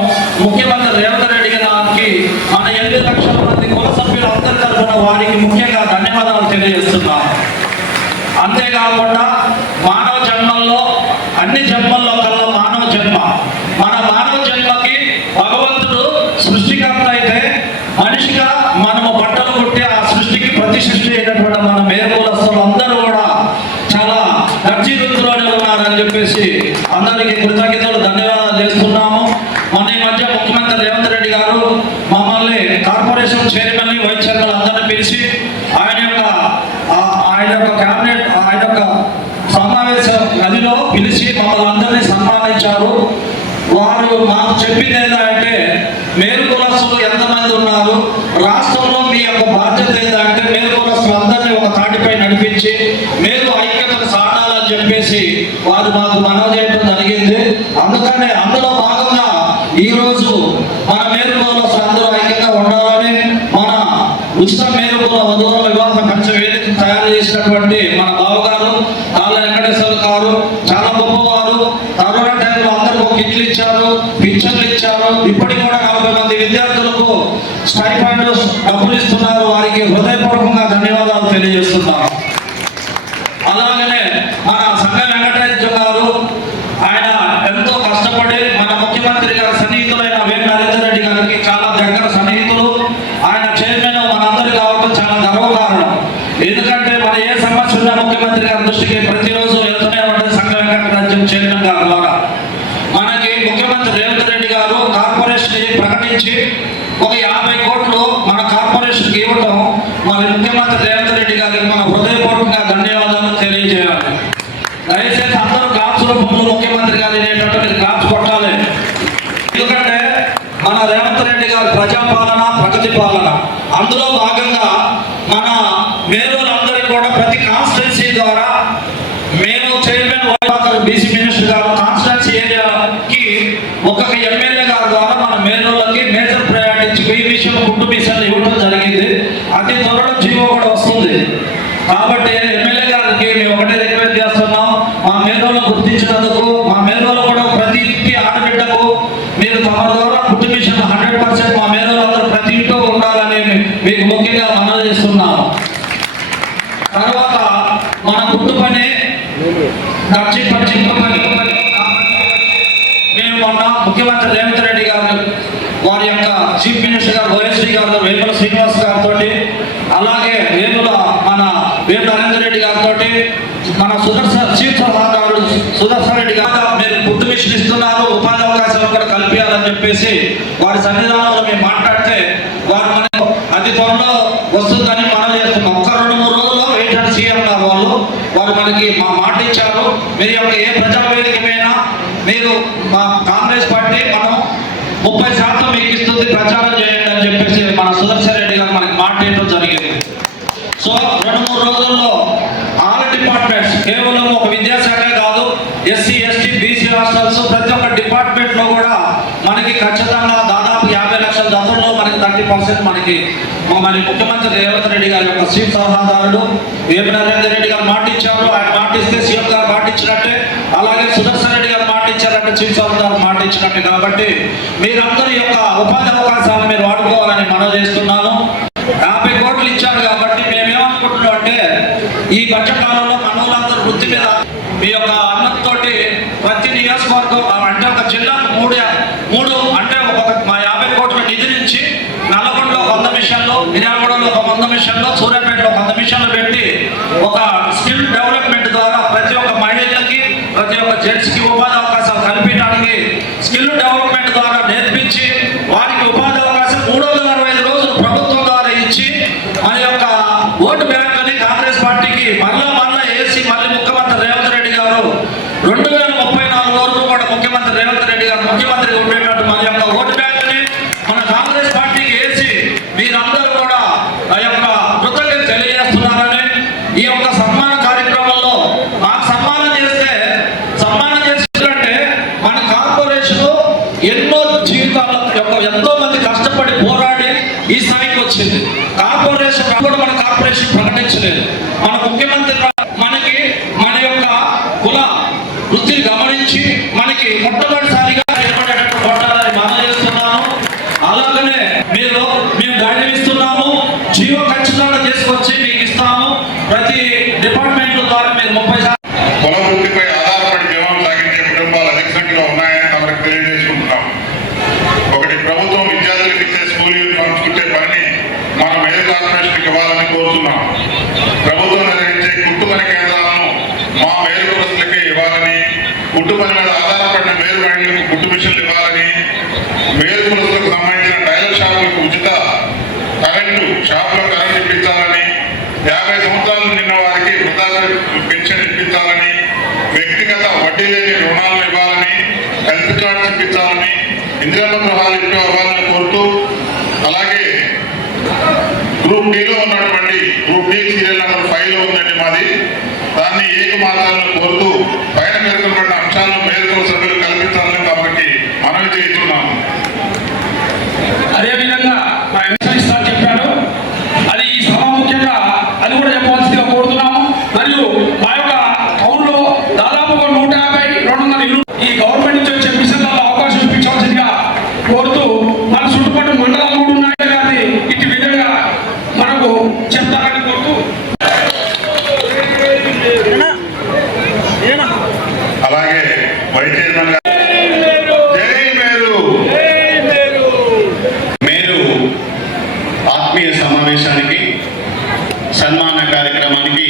ముఖ్యమంత్రి రేవంత్ రెడ్డి గారికి మన 8 లక్షల మంది కుల సభ్యులు అందరి తరఫున వారికి ముఖ్యంగా ధన్యవాదాలు తెలియజేస్తున్నాను. అంతేకాకుండా మానవ జన్మల్లో అన్ని జన్మల్లో కల్లా మానవ జన్మ, మన మానవ జన్మకి భగవంతుడు సృష్టికర్త అయితే మనిషిగా మనము బట్టలు కుట్టి ఆ సృష్టికి ప్రతి సృష్టి అయినటువంటి మన మేరుకులస్తులు అందరూ కూడా చాలా గర్జీవృత్తిలోనే ఉన్నారని చెప్పేసి అందరికీ కృతజ్ఞతలు ధన్యవాదాలు చేస్తున్నాము. మన ఈ మధ్య ముఖ్యమంత్రి రేవంత్ రెడ్డి గారు మమ్మల్ని కార్పొరేషన్ చైర్మన్ వైస్ చైర్మన్ అందరినీ పిలిచి ఆయన యొక్క క్యాబినెట్ ఆయన యొక్క సమావేశ గదిలో పిలిచి మమ్మల్ని అందరినీ సన్మానించారు. వారు మాకు చెప్పింది ఏంటంటే మేలు కులస్తులు ఎంతమంది ఉన్నారు, రాష్ట్రంలో మీ యొక్క బాధ్యత ఏంటంటే మేలు కులస్తులు అందరినీ ఒక తాటిపై నడిపించి మేలు ఐక్యతను సాధాలని చెప్పేసి వారు మాకు మనవి చేయడం జరిగింది. అందుకనే అందులో భాగంగా ఈరోజు మన మేలు కులస్తులు అందరూ ఐక్యంగా ఉండాలని మన ఉచిత మేలు కుల వధువుల వివాహ ఖర్చు వేదిక తయారు చేసినటువంటి మన బావగారు కాళ్ళ వెంకటేశ్వర గారు చాలా గొప్పవారు. కరోనా టైంలో అందరికీ కిట్లు ఇచ్చారు, పింఛన్లు ఇచ్చారు. ఇప్పటికి కూడా 40 మంది విద్యార్థులకు స్టైఫండ్ డబ్బులు ఇస్తున్నారు. వారికి హృదయపూర్వకంగా ధన్యవాదాలు తెలియజేస్తున్నాను. అలాగనే మన సంఘ వెంకటేశ్వర గారు ఆయన ఎంతో కష్టపడి మన ముఖ్యమంత్రి గారి సన్నిహితులైన వేమ నరేందర్ రెడ్డి గారికి చాలా దగ్గర సన్నిహితులు. ఆయన చైర్మన్ మనందరి కావడం చాలా గర్వకారణం. ఎందుకంటే మన ఏ సమస్య ఉన్నా ముఖ్యమంత్రి గారి దృష్టికి ప్రతిరోజు వెళ్తూనే ఉంటుంది సంఘ వెంకటరాజ్యం చైర్మన్ గారి ద్వారా. మనకి ముఖ్యమంత్రి రేవంత్ రెడ్డి గారు కార్పొరేషన్ ప్రకటించి ఒక 50 కోట్లు మన కార్పొరేషన్కి ఇవ్వటం మన ముఖ్యమంత్రి రేవంత్ రెడ్డి గారికి మన హృదయపూర్వకంగా ధన్యవాదాలు తెలియజేయాలి. దయచేసి అందరూ క్లాప్స్ రూపంలో ముఖ్యమంత్రి గారు అనేటట్టు మీరు క్లాప్స్ కొట్టాలి. ఎందుకంటే మన రేవంత్ రెడ్డి గారి ప్రజాపాలన ప్రగతి పాలన అందులో భాగంగా మన మేలులందరికీ కూడా ప్రతి కాన్స్టిట్యున్సీ ద్వారా మేము చైర్మన్ బీసీ మినిస్టర్ గారు కాన్స్టిట్యున్సీ ఏరియాకి ఒక్కొక్క ఎమ్మెల్యే గారి ద్వారా మన మేలులకి మేజర్ ప్రయారిటీ ఈ విషయం కుటుంబీసాలు ఇవ్వడం జరిగింది. అతి త్వరలో జీవో కూడా వస్తుంది. కాబట్టి ఎమ్మెల్యే గారికి మేము ఒకటే రిక్వెస్ట్ చేస్తున్నాం, మా మేలులను గుర్తించినందుకు మా మేలులో కూడా ప్రతి ఇంటి ఆడబిడ్డకు మీరు తమ ద్వారా కుటుంబీషన్ 100% మా మేలులందరూ ప్రతి ఇంట్లో ఉండాలని మీకు ముఖ్యంగా మనవి చేస్తున్నాము. తర్వాత మన గుట్టు పని మేము మొన్న ముఖ్యమంత్రి రేవంత్ రెడ్డి గారు వారి యొక్క చీఫ్ మినిస్టర్ గారు ఓఎస్డీ గారు వేముల శ్రీనివాస్ గారితో అలాగే వేముల మన వేమ నరేందర్ రెడ్డి గారితో మన చీఫ్ సలహాదారుడు సుదర్శన్ రెడ్డి గారు మీరు గుట్టు మిషన్ ఇస్తున్నారు, ఉపాధి అవకాశాలు కూడా కల్పించాలని చెప్పేసి వారి సన్నిధానంలో మేము మాట్లాడితే వారు మన అతి త్వరలో వస్తుందని మనం చేస్తున్నాం. ఒక 2-3 రోజుల్లో వెయిట్ అండ్ సీ అన్నారు వారు మనకి మా మాట ఇచ్చారు. మీరు యొక్క ఏ ప్రజావేదికమైనా మీరు మా కాంగ్రెస్ పార్టీ మనం 30% మీకు ఇస్తుంది, ప్రచారం చేయండి అని చెప్పేసి మన సుదర్శన్ రెడ్డి గారు మనకి మాట ఇవ్వడం జరిగింది. సో 2-3 రోజుల్లో ఆల్ డిపార్ట్మెంట్స్ కేవలం ఒక విద్యాశాఖ కాదు, ఎస్సీ ఎస్టీ బీసీ హాస్టల్స్ ప్రతి ఒక్క డిపార్ట్మెంట్ లో కూడా మనకి ఖచ్చితంగా దాదాపు 50 లక్షల గతంలో మనకి 30% మనకి మరి ముఖ్యమంత్రి రేవంత్ రెడ్డి గారి యొక్క చీఫ్ సలహాదారుడు వేమ నరేందర్ రెడ్డి గారు మాట ఇచ్చారు. ఆయన మాట ఇస్తే సీఎం గారు మాట ఇచ్చినట్టే, అలాగే సుదర్శన్ రెడ్డి గారు మాట ఇచ్చారంటే చీఫ్ సలహాదారు మాట ఇచ్చినట్టే. కాబట్టి మీరందరి యొక్క ఉపాధి అవకాశాలు మీరు వాడుకోవాలని మనం చేస్తున్నాను. 50 కోట్లు ఇచ్చారు కాబట్టి మేమేమనుకుంటున్నాం అంటే ఈ బడ్జెట్ కాలంలో మనోళ్ళందరూ వృత్తి మీద మీ యొక్క అన్నంతో ప్రతి నియోజకవర్గం అంటే ఒక జిల్లాకు మూడు అంటే ఒక 50 కోట్ల నిధి నుంచి నల్గొండలో 100 మిషన్లు, మిర్యాలగూడలో 100 మిషన్లు, సూర్యాపేటలో 100 మిషన్లు పెట్టి ఒక స్కిల్ డెవలప్మెంట్ ద్వారా ప్రతి ఒక్క మహిళలకి ప్రతి ఒక్క జెంట్స్కి ఉపాధి అవకాశాలు కల్పించడానికి స్కిల్ డెవలప్మెంట్ ద్వారా నేర్పించి వారికి ఉపాధి అవకాశం 365 రోజులు ప్రభుత్వం ద్వారా ఇచ్చి మన యొక్క ఓటు బ్యాంకుని కాంగ్రెస్ పార్టీకి మళ్ళా వేసి మళ్ళీ ముఖ్యమంత్రి రేవంత్ రెడ్డి గారు 2034 వరకు కూడా ముఖ్యమంత్రి రేవంత్ రెడ్డి గారు ముఖ్యమంత్రిగా ఉండేటట్టు మన యొక్క ఓటు బ్యాంకుని మా మేలు కులస్తులకే ఇవ్వాలని, కుట్టు పని మీద ఆధారపడిన మేలు మహిళలకు కుట్టు మిషన్లు ఇవ్వాలని, మేలు కులస్తులకు సంబంధించిన టైలర్ షాపులకు ఉచిత కరెంటు షాపులో కరెంట్ ఇప్పించాలని, 50 సంవత్సరాలు నిన్న వారికి వృద్ధాప్య పెన్షన్ ఇప్పించాలని, వ్యక్తిగత వడ్డీ లేని రుణాలను ఇవ్వాలని, హెల్త్ కార్డ్స్ ఇప్పించాలని, ఇందిరమ్మ గృహాలు ఇవ్వాలని కోరుతూ, అలాగే గ్రూప్ డిలో ఉన్నటువంటి గ్రూప్ డి సీరియల్ నెంబర్ 5లో ఉందండి మాది, దాన్ని ఏకమాత్రాలను కోరుతూ పైన పేర్కొన్నటువంటి అంశాలను మేలుకుల సభ్యులు కల్పించాలని కాబట్టి మనవి చేస్తున్నాము. అదేవిధంగా మా ఎంఎస్ఎస్ సార్ చెప్పారు, అది ఈ సభ ముఖ్యంగా అది కూడా చెప్పవలసిందిగా కోరుతున్నాము. మరియు మా యొక్క టౌన్లో దాదాపుగా 150-200 ఇల్లు ఈ గవర్నమెంట్ నుంచి వచ్చే మిషన్లలో అవకాశం ఇప్పించవలసిందిగా కోరుతూ, మన చుట్టుపక్కల మండలాలు కూడా ఉన్నాయి కానీ ఇటు విధంగా మనకు చెప్తారని కోరుతూ, అలాగే వైస్ చైర్మన్ గారు జై మేలు మేరు ఆత్మీయ సమావేశానికి, సన్మాన కార్యక్రమానికి,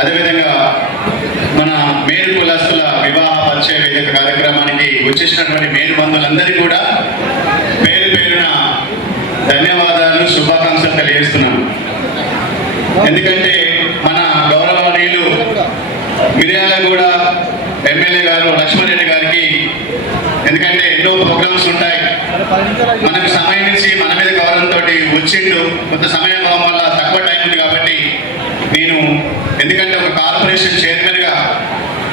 అదేవిధంగా మన మేరు కులస్తుల వివాహ పరిచయ వేదిక కార్యక్రమానికి వచ్చేసినటువంటి మేరు బంధువులందరికీ కూడా పేరు పేరున ధన్యవాదాలు, శుభాకాంక్షలు తెలియజేస్తున్నాను. ఎందుకంటే మన గౌరవనీయులు మిర్యాలగూడ ఎమ్మెల్యే గారు లక్ష్మణరెడ్డి గారికి, ఎందుకంటే ఎన్నో ప్రోగ్రామ్స్ ఉంటాయి, మనకు సమయం నుంచి మన మీద గౌరవంతో వచ్చిండు, కొంత సమయం వల్ల తక్కువ టైం ఉంది కాబట్టి నేను, ఎందుకంటే ఒక కార్పొరేషన్ చైర్మన్గా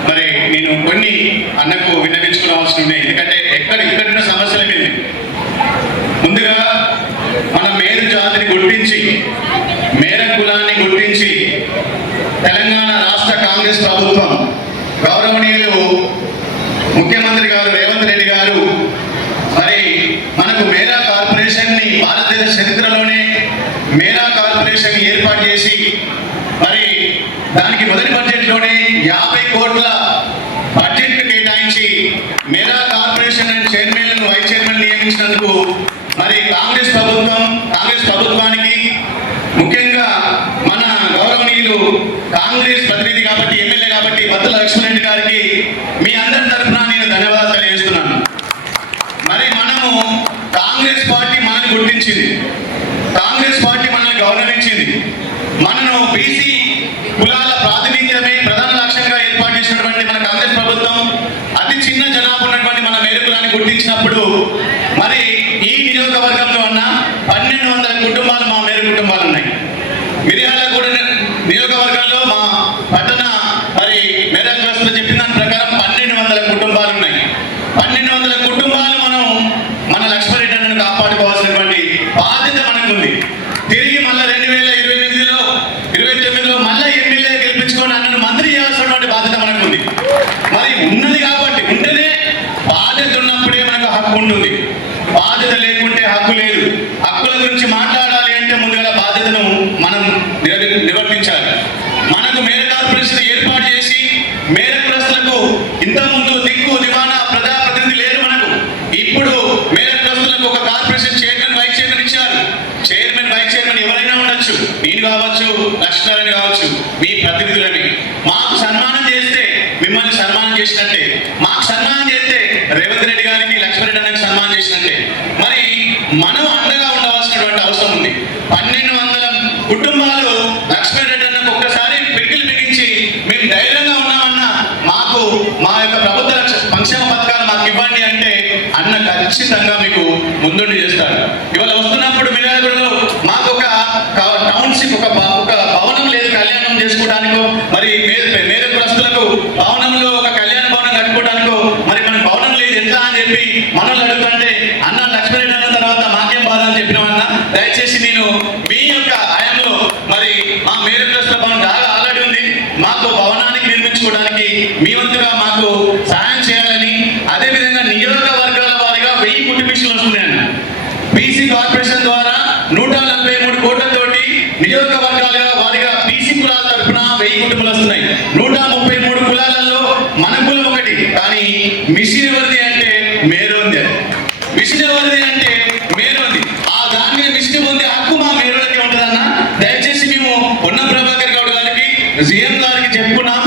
మరి నేను కొన్ని అన్నకు విన్నవించుకోవాల్సి ఉన్నాయి. ఎందుకంటే ఇక్కడున్న సమస్యల మీద ముందుగా మన మేరు జాతిని గుర్తించి, మేర కులాన్ని గుర్తించి తెలంగాణ రాష్ట్ర కాంగ్రెస్ ప్రభుత్వం గౌరవనీయులు ముఖ్యమంత్రి గారు రేవంత్ రెడ్డి గారు మరి మనకు మేరా కార్పొరేషన్ ని భారతదేశ చరిత్రలోనే మేరా కార్పొరేషన్ ఏర్పాటు చేసి, మరి దానికి మొదటి బడ్జెట్ లోనే 50 కోట్ల బడ్జెట్ కేటాయించి మేరా కార్పొరేషన్ చైర్మన్లను వైస్ చైర్మన్ నియమించినందుకు మరి కాంగ్రెస్ ప్రభుత్వానికి ముఖ్యంగా మన గౌరవనీయులు కాంగ్రెస్ ప్రతినిధి కాబట్టి, ఎమ్మెల్యే కాబట్టి బత్తుల లక్ష్మణరెడ్డి గారికి మీ అందరి తరఫున నేను ధన్యవాదాలు తెలియజేస్తున్నాను. మరి మనము కాంగ్రెస్ పార్టీ మనల్ని గుర్తించింది, కాంగ్రెస్ పార్టీ మనల్ని గౌరవించింది, మనను బీసీ కులాల ప్రాతినిధ్యమే ప్రధాన లక్ష్యంగా ఏర్పాటు చేసినటువంటి మన కాంగ్రెస్ ప్రభుత్వం అతి చిన్న జనాభా ఉన్నటువంటి మన మేరు కులాన్ని గుర్తించినప్పుడు మరి ఈ నియోజకవర్గంలో ఉన్న 1200 కుటుంబాలు మా మేరు కుటుంబాలు ఉన్నాయి. మిర్యాలగూడ నియోజకవర్గంలో మా పట్టణ మరి మేరా కులస్తులు చెప్పిన దాని ప్రకారం 1200 కుటుంబాలు ఉన్నాయి. 1200 కుటుంబాలు మనం మన లక్ష్మణరెడ్డి అన్నను కాపాడుకోవాల్సినటువంటి బాధ్యత మనకు ఉంది. తిరిగి మళ్ళీ 2028లో 29లో మళ్ళీ ఎమ్మెల్యే గెలిపించుకొని అన్నను మంత్రి చేయాల్సినటువంటి బాధ్యత మనకు ఉంది. మరి ఉన్నది కాబట్టి, ఉంటేనే బాధ్యత ఉన్నప్పుడే మనకు హక్కు ఉంటుంది, బాధ్యత లేకుంటే హక్కు లేదు. హక్కుల గురించి మాట్లాడాలి అంటే ముందుగా బాధ్యతను మనం నిర్వర్తించాలి. మనకు మేర కార్పొరేషన్ ఏర్పాటు చేసి మేర కులస్తులకు ఇంతకుముందు దిక్కు దివానా ప్రజాప్రతినిధి లేరు మనకు. ఇప్పుడు మేర కులస్తులకు ఒక కార్పొరేషన్ చైర్మన్ వైస్ చైర్మన్ ఇచ్చారు. చైర్మన్ వైస్ చైర్మన్ ఎవరైనా ఉండొచ్చు, నేను కావచ్చు, లక్ష్మణ్ కావచ్చు, మీ ప్రతినిధులని. మాకు సన్మానం చేస్తే మిమ్మల్ని సన్మానం చేసినట్టే, మాకు సన్మానం చేస్తే రేవంత్ రెడ్డి గారికి లక్ష్మణరెడ్డి అన్నకి సన్మానం చేసినట్టే. మరి మనం అండగా ఉండవలసినటువంటి అవసరం ఉంది. 1200 కుటుంబాలు లక్ష్మణరెడ్డి అన్నకు ఒక్కసారి పిడికిలు బిగించి మేము ధైర్యంగా ఉన్నామన్నా మాకు మా యొక్క ప్రభుత్వ సంక్షేమ పథకాలు మాకు ఇవ్వండి అంటే అన్న ఖచ్చితంగా మీకు ముందుండి చేస్తారు. ఇవాళ వస్తున్నప్పుడు మిర్యాలగూడలో మాకు ఒక టౌన్షిప్ ఒక భవనం లేదు కళ్యాణం చేసుకోవడానికో, మరి మేర కులస్తులకు భవనంలో ఒక కళ్యాణ భవనం కట్టుకోవడానికో మరి మన భవనం లేదు ఎట్లా అని చెప్పి మనల్ని అడుగుతుంటే, అన్న లక్ష్మణరెడ్డి అన్న తర్వాత మాకేం బాధ అని చెప్పినామన్నా, దయచేసి నేను మీ యొక్క హయాంలో మరి మా మేర కులస్తుల భవనం ఆల్రెడీ ఉంది, మాకు భవనానికి నిర్మించుకోవడానికి మీ వంతుగా మాకు సహాయం చేయాలని, అదేవిధంగా నియోజకవర్గాల వారిగా 1000 కుట్టు మిషన్లు వస్తున్నాయన్న. బీసీ కార్పొరేషన్ ద్వారా 143 కోట్లతోటి నియోజకవర్గాల వారిగా బీసీ కులాల తరఫున 1000 కుటుంబాలు వస్తున్నాయి. 133 కులాలలో మన కులం ఒకటి, కానీ మిషన్ ఎవరిది అంటే మేరు ఉంది. మిషన్ ఎవరిది అంటే మేరు ఉంది. ఆ దాని మీద మిషన్ ఉంది, హక్కు మా మేరులకి ఉంటుందన్న. దయచేసి మేము పొన్నం ప్రభాకర్ గౌడ్ గారికి, సీఎం గారికి చెప్పుకున్నాం.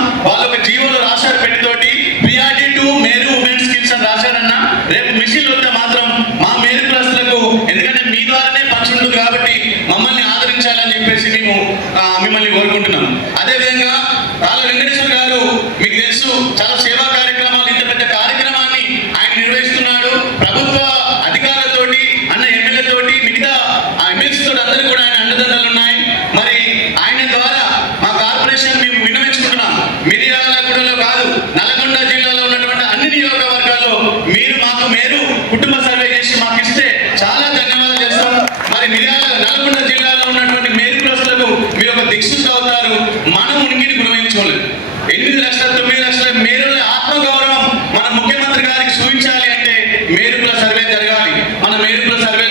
8 లక్షల 9 లక్షల మేరుల ఆత్మగౌరవం మన ముఖ్యమంత్రి గారికి చూపించాలి అంటే మేరుకుల సర్వే జరగాలి. మన మేరుకుల సర్వే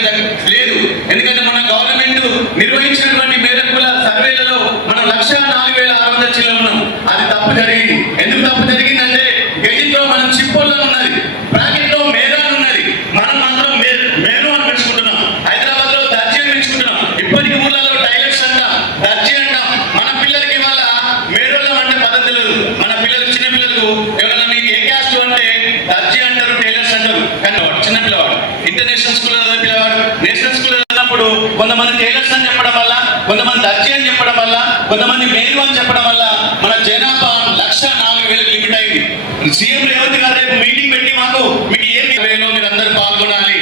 లేదు. ఎందుకంటే మన గవర్నమెంట్ నిర్వహించినటువంటి మేరుకుల సర్వేలలో మనం 1,04,600 చిల్ల ఉన్నాం. అది తప్పు జరిగింది. ఎందుకు తప్పు జరిగిందంటే గెజిట్ లో మనం చిప్పోల్లో ఉన్నది, బ్రాకెట్ లో మేరాన్ ఉన్నది, మనం మాత్రం మేరు అని పెంచుకుంటున్నాం. హైదరాబాద్ లో దర్జీ అని పెంచుకుంటున్నాం. ఇప్పటికి ఊళ్ళలో టైలర్స్ అంటాం, దర్జీ అంటాం. మన పిల్లలకి వాళ్ళ మేరోళ్ళం అంటే పద్ధతి లేదు. మన పిల్లలకు చిన్న పిల్లలకు ఎవరైనా మీకు ఏ క్యాస్ట్ అంటే దర్జీ అంటారు, టైలర్స్ అంటారు. కానీ చిన్న పిల్లవాడు ఇంటర్నేషనల్ స్కూల్లో పిల్లవాడు నేషనల్ స్కూల్లో ఉన్నప్పుడు కొంతమంది టైలర్స్ అని చెప్పడం వల్ల, కొంతమంది దర్జీ అని చెప్పడం వల్ల, కొంతమంది మేరు అని చెప్పడం వల్ల మన జనాభా 1,04,000 లిమిట్ అయింది. సీఎం రేవంత్ గారు రేపు మీటింగ్ పెట్టి మాకు మీకు ఏ సర్వేలో మీరు అందరూ పాల్గొనాలి.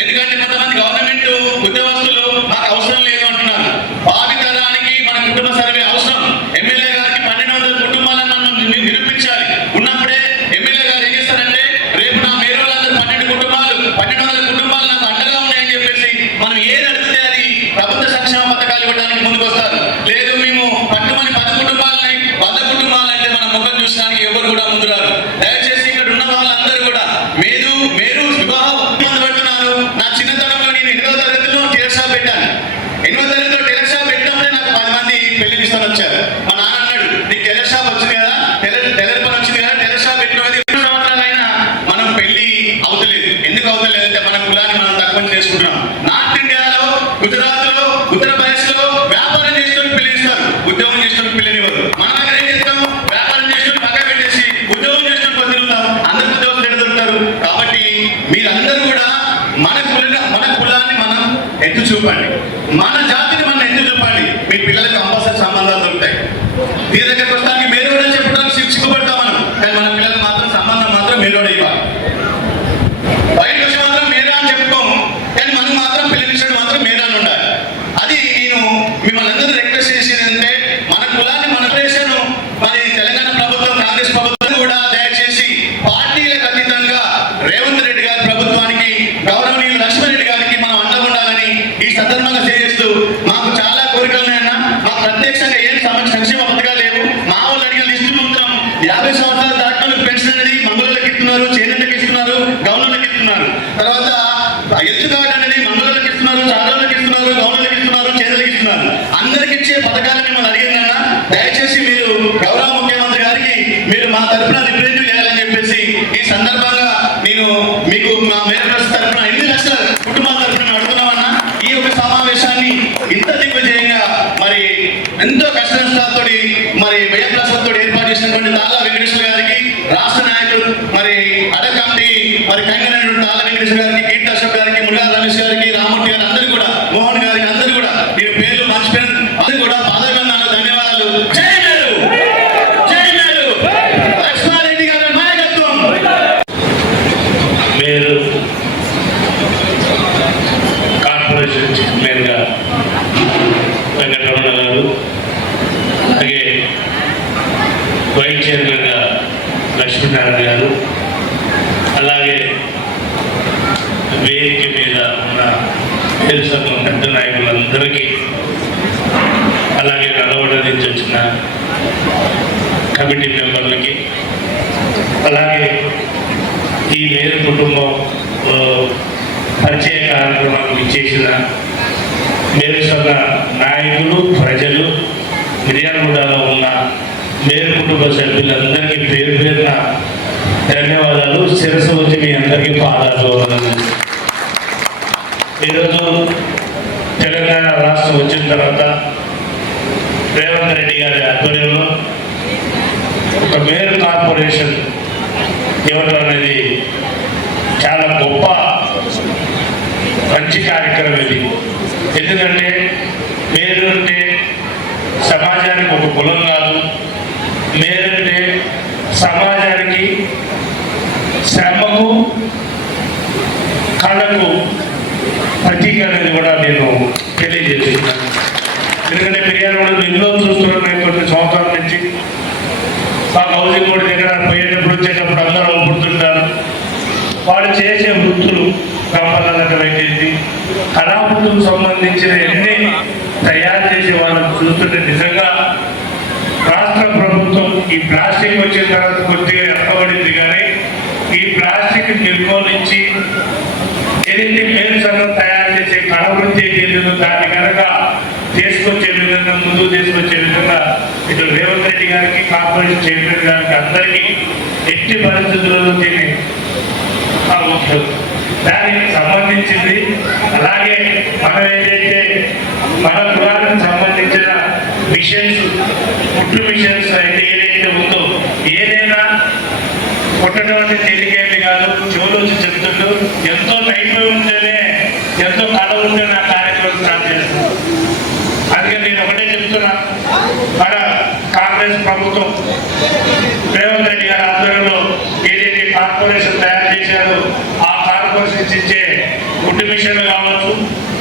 ఎందుకంటే కొంతమంది గవర్నమెంట్ ఉద్యోగస్తులు మాకు అవసరం లేదు అంటున్నారు. భావితరానికి మన కుటుంబ సర్వే అవసరం. ఎమ్మెల్యే గారికి 1,200 కుటుంబాలను మనం నిరూపించాలి. ఉన్నప్పుడే ఎమ్మెల్యే గారు ఏం చేస్తారంటే రేపు నా మేరోళ్ళందరూ 12 కుటుంబాలు 1,200 కుటుంబాలు నాకు అండగా ఉన్నాయని చెప్పేసి మనం ఏది అడిగితే అది ప్రభుత్వ సంక్షేమ పథకాలు ఇవ్వడానికి ముందుకు వస్తారు. లేదు మేము పట్టుమని 10 కుటుంబాలని 100 కుటుంబాలు అంటే మన ముఖం చూసడానికి ఎవరు కూడా ముందు రారు. దయచేసి ఇక్కడ ఉన్న వాళ్ళందరూ కూడా మీరు వివాహం పెడుతున్నారు. నా చిన్నతనంలో నేను 8వ తరగతిలో టెలర్ షాప్ పెట్టాను. 8వ తరగతిలో టెలర్ షాప్ పెట్టినప్పుడే నాకు 10 మంది పెళ్లి తీసుకొని వచ్చారు. మా నాన్న అన్నాడు, నీకు టెలర్ షాప్ వచ్చింది కదా, టెలర్ పని వచ్చింది కదా, టెలర్ షాప్ పెట్టినది 2 సంవత్సరాలైనా మనం పెళ్లి అవుతలేదు. ఎందుకు అవుతలేదు అంటే మన కులాన్ని మనం తక్కువ చేసుకుంటున్నాం. నార్త్ ఇండియాలో, గుజరాత్ లో, ఉత్తరప్రదేశ్ లో వ్యాపారం చేసుకొని పెళ్లి ఇస్తారు, ఉద్యోగం చేసుకొని పెళ్లినివ్వరు. మన దగ్గర ఏం చేస్తాం, వ్యాపారం చేసుకొని పక్క పెట్టేసి ఉద్యోగం చేసుకొని తిరుగుతాం. అందరు ఉద్యోగస్తులు ఎక్కడ దొరుకుతారు. కాబట్టి మీరందరూ కూడా మన కులాన్ని మనం ఎత్తు చూపండి, మన జాతిని మనం ఎత్తు చూపండి. మీ పిల్లలకు కంపల్సరీ సంబంధాలు దొరుకుతాయి. దీని దగ్గరకు వస్తానికి మీరు కూడా చెప్పడానికి సిగ్గుపడతాం మనం, కానీ మన పిల్లలకు మాత్రం సంబంధం మాత్రం మీరు కూడా ఇవ్వాలి. బయట వచ్చి మాత్రం మేరా అని చెప్పుకోము, కానీ మనం మాత్రం పిల్లలించడం మాత్రం మేరా అని ఉండాలి. అది నేను మిమ్మల్ని అందరూ రిక్వెస్ట్ చేసేది అంటే మన కులాన్ని మన దేశం మరి తెలంగాణ ప్రభుత్వం, కాంగ్రెస్ ప్రభుత్వం కూడా దయచేసి పార్టీలకు అతీతంగా రేవంత్ రెడ్డి గారి ప్రభుత్వానికి, గౌరవనీయులు లక్ష్మణరెడ్డి గారికి మనం అండగా ఉండాలని ఈ సందర్భంగా తెలియజేస్తూ, మాకు చాలా కోరికలు ఉన్నాయన్నా. మాకు ప్రత్యక్షంగా ఏం సంక్షేమ పథకాలు లేవు. మా వాళ్ళు అడిగిన లిస్టు మాత్రం 50 సంవత్సరాల దాటిన పెన్షన్ అనేది మంగళలకు ఇస్తున్నారు, చేనేతలకు ఇస్తున్నారు, గౌన్లకు ఇస్తున్నారు. తర్వాత ఎత్తుగాట అనేది మంగళలకు ఇస్తున్నారు, చాదవులకు ఇస్తున్నారు, గౌన్లకు ఇస్తున్నారు, చేతులకు ఇస్తున్నారు. అందరికి ఇచ్చే పథకాలను మిమ్మల్ని అడిగిందన్నా. దయచేసి మీరు గౌరవ ముఖ్యమంత్రి గారికి మీరు మా తరఫున రిప్రజెంట్ చేయాలని చెప్పేసి ఈ సందర్భంగా నేను మీకు మా మేరకు తరఫున 8 లక్షల కుటుంబాల తరఫున అడుగుతున్నామన్నా. ఈ యొక్క సమావేశాన్ని ఇంత దిగ్విజయంగా మరి ఎంతో కష్ట నష్టాలతో మరి వ్యయప్రసంతో ఏర్పాటు చేసినటువంటి తాళ్ళ వెంకటేశ్వర గారికి, రాష్ట్ర నాయకులు మరి అడ కమిటీ మరి కంగనటువంటి తాళ్ళ వెంకటేశ్వర గారికి, కీర్తి అశోక్ గారికి, ముల్లా రమేష్ గారికి, రామూర్తి గారికి, అందరూ కూడా, మోహన్ గారికి, అందరూ కూడా మీరు పేర్లు మర్చిపోయిన అందరూ కూడా పాదవందనాలు, ధన్యవాదాలు. జై మేరు, జై మేరు, లక్ష్మారెడ్డి గారి నాయకత్వం. మేరు కార్పొరేషన్ చైర్మన్ గా వెంకటరమణ గారు, అలాగే వైస్ చైర్మన్ గా లక్ష్మీనారాయణ గారు, అలాగే వేదిక మీద ఉన్న మేరు సంఘం పెద్ద నాయకులందరికీ, అలాగే నల్లగొండ నుంచి వచ్చిన కమిటీ మెంబర్లకి, అలాగే ఈ మేరు కుటుంబం పరిచయ కార్యక్రమానికి ఇచ్చేసిన మేరు సంఘ నాయకులు, ప్రజలు, మిర్యాలగూడలో ఉన్న మేరు కుటుంబ సభ్యులందరికీ పేరు పేరున ధన్యవాదాలు. శిరస్సు వచ్చి మీ అందరికీ పాదాలు. ఈరోజు తెలంగాణ రాష్ట్రం వచ్చిన తర్వాత రేవంత్ రెడ్డి గారి ఆధ్వర్యంలో ఒక మేరు కార్పొరేషన్ ఇవ్వడం అనేది చాలా గొప్ప మంచి కార్యక్రమం ఇది. ఎందుకంటే మేరు అంటే సమాజానికి ఒక కులం కాదు. మేరు అంటే సమాజానికి శ్రమకు, కళకు ప్రతీక అనేది కూడా నేను తెలియజేస్తున్నాను. ఎందుకంటే మిర్యాలగూడలో ఎన్నో చూస్తున్నాను కొన్ని సంవత్సరాల నుంచి. మాకు హౌసింగ్ బోర్డు దగ్గర పోయేటప్పుడు వచ్చేటప్పుడు అందరూ ఒప్పుడుతుంటారు. వాళ్ళు చేసే వృత్తులు కంపలకమైంది, కళావృత్తులకు సంబంధించిన ఎన్ని తయారు చేసే వాళ్ళని చూస్తుంటే నిజంగా రాష్ట్ర ప్రభుత్వం ఈ ప్లాస్టిక్ వచ్చిన తర్వాత కొద్దిగా ఎక్కబడింది, కానీ ఈ ప్లాస్టిక్ నిర్మూలించి ఏదైతే మేలు సంఘం తయారు చేసే కళవృత్తి ఏదైతే దాన్ని కనుక తీసుకొచ్చే విధంగా, ముందుకు తీసుకొచ్చే విధంగా ఇటు రేవంత్ రెడ్డి గారికి, కార్పొరేషన్ చైర్మన్ గారికి అందరికీ ఎట్టి పరిస్థితులలో దీన్ని దానికి సంబంధించింది. అలాగే మనం ఏదైతే మన కులానికి సంబంధించిన మిషన్స్, కుట్టు మిషన్స్ అయితే ఏదైతే ఉందో, ఏదైనా కొట్టడం అంటే తేలికేమి కాదు. చెవులోచి చెప్తుంటూ ఎంతో నైపుణ్యం ఉంటేనే, ఎంతో కళ ఉంటేనే ఆ కార్యక్రమం స్టార్ట్ చేస్తాం. అందుకే నేను ఒకటే చెప్తున్నా, మన కాంగ్రెస్ ప్రభుత్వం రేవంత్ రెడ్డి గారి ఆధ్వర్యంలో ఏదైతే కార్పొరేషన్ తయారు చేశారో, ఆ కార్పొరేషన్ ఇచ్చే కుట్టు మిషన్లు కావచ్చు,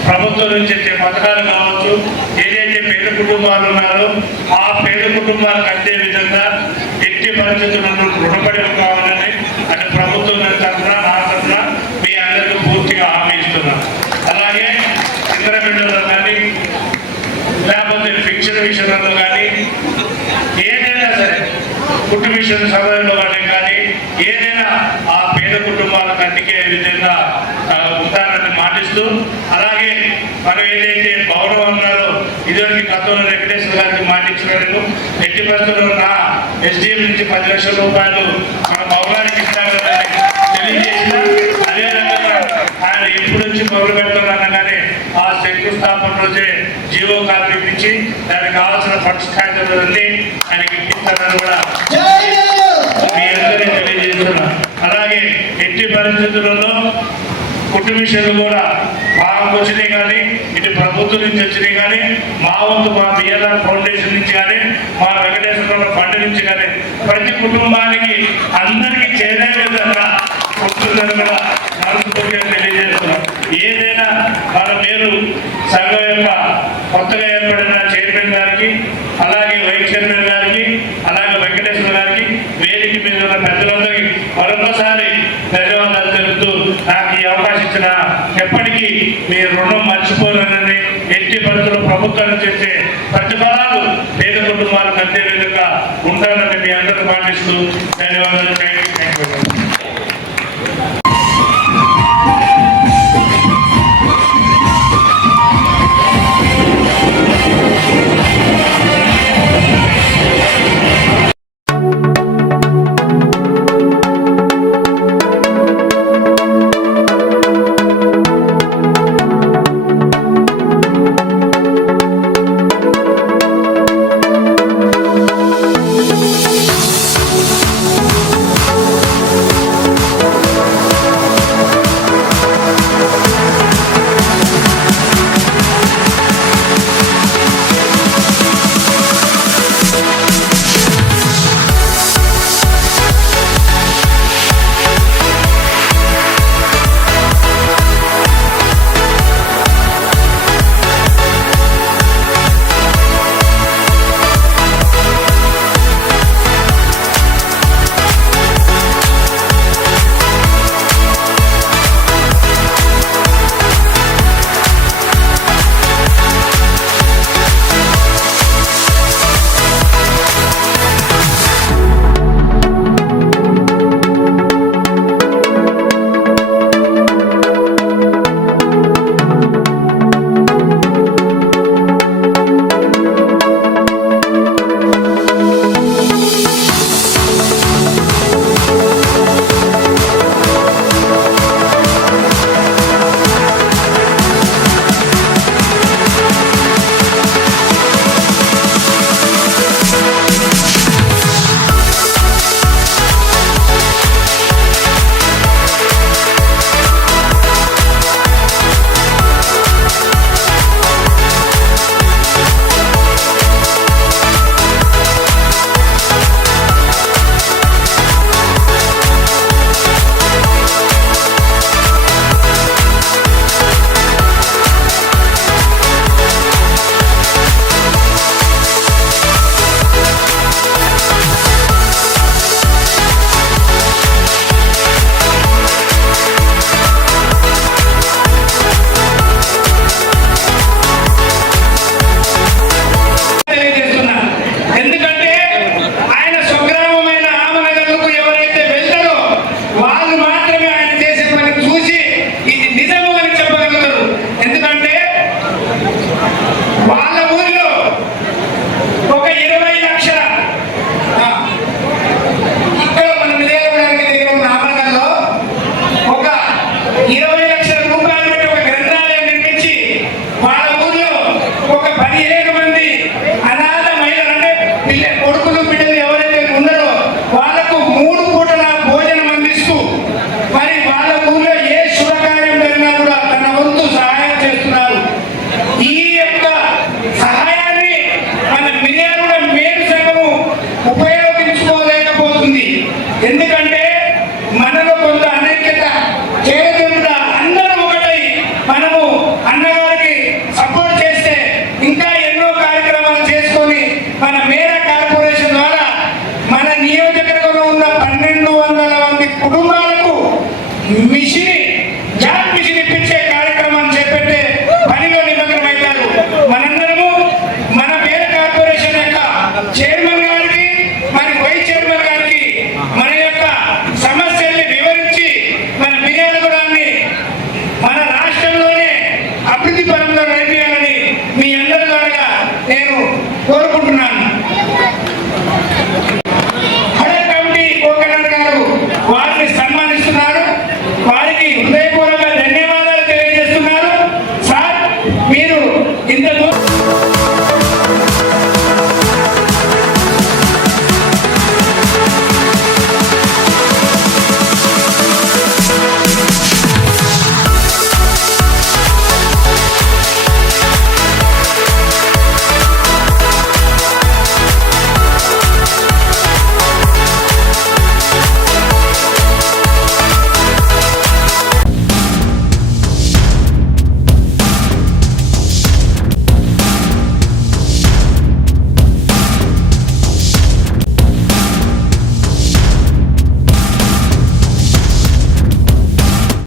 ప్రభుత్వం నుంచి వచ్చే పథకాలు కావచ్చు, ఏదైతే పేద కుటుంబాలు ఉన్నారో ఆ పేద కుటుంబాలకు అందే విధంగా ఎట్టి పరిస్థితులను రుణపడి కావాలని అటు ప్రభుత్వం తరఫున, నా తరఫున మీ అందరికీ పూర్తిగా హామీ ఇస్తున్నాం. అలాగే ఇతర బిడ్డల్లో కానీ, లేకపోతే ఫిక్షన్ విషయంలో కానీ, ఏదైనా సరే కుట్టు మిషన్ సమయంలో కానీ ఏదైనా ఆ పేద కుటుంబాలకు అందికే విధంగా ఉంటారని మాటిస్తూ, అలాగే మనం ఏదైతే భవనం అన్నారో ఇదివరకు గతంలో వెంకటేశ్వర గారికి మాటించినారు, ఎట్టి పరిస్థితుల్లో నా ఎస్డిఎం నుంచి 10 లక్షల రూపాయలు మన భవనానికి ఇస్తారని తెలియజేసిన, అదే రకంగా ఆయన ఎప్పుడు నుంచి మొదలు పెడతారనగానే ఆ శంకుస్థాపన రోజే జీవో కాపీ ఇచ్చి దానికి కావాల్సిన ఫండ్స్ కాగితాలన్నీ ఆయనకి ఇప్పిస్తారని కూడా మీ అందరినీ తెలియజేస్తున్నా. అలాగే ఎట్టి పరిస్థితులలో కుట్టు మిషన్లు కూడా మాకు వచ్చినాయి కానీ, ఇటు ప్రభుత్వం నుంచి వచ్చినాయి కానీ, మా వంతు మా బిఎల్ఆర్ ఫౌండేషన్ నుంచి కానీ, మా వెంకటేశ్వర ఫండ్ నుంచి కానీ ప్రతి కుటుంబానికి అందరికీ చేరే విధంగా కుట్టుందని కూడా మనస్ఫూర్తిగా తెలియజేస్తున్నాం. ఏదైనా మన మీరు సంఘం యొక్క కొత్తగా ఏర్పడిన చైర్మన్ గారికి, అలాగే వైస్ చైర్మన్ గారికి, అలాగే వెంకటేశ్వర గారికి, వేదిక మీద ఉన్న పెద్దలందరికీ మరొకసారి ధన్యవాదాలు తెలుపుతూ, నాకు ఈ అవకాశం ఇచ్చిన ఎప్పటికీ మీ రుణం మర్చిపోలేనని, ఎట్టి పరిస్థితుల్లో ప్రభుత్వాన్ని చేసే ప్రతిఫలాలు పేద కుటుంబాలకు అందే విధంగా ఉంటానని మీ అందరికీ మాటిస్తూ ధన్యవాదాలు. Thank you. ఎందుకంటే మనలో కొంత అనైక్యత చేరకుండా అందరూ ఒకటై మనము అన్నగారికి సపోర్ట్ చేస్తే ఇంకా ఎన్నో కార్యక్రమాలు చేసుకొని మన మేరా కార్పొరేషన్ ద్వారా మన నియోజకవర్గంలో ఉన్న 1200 మంది కుటుంబాలకు మిషన్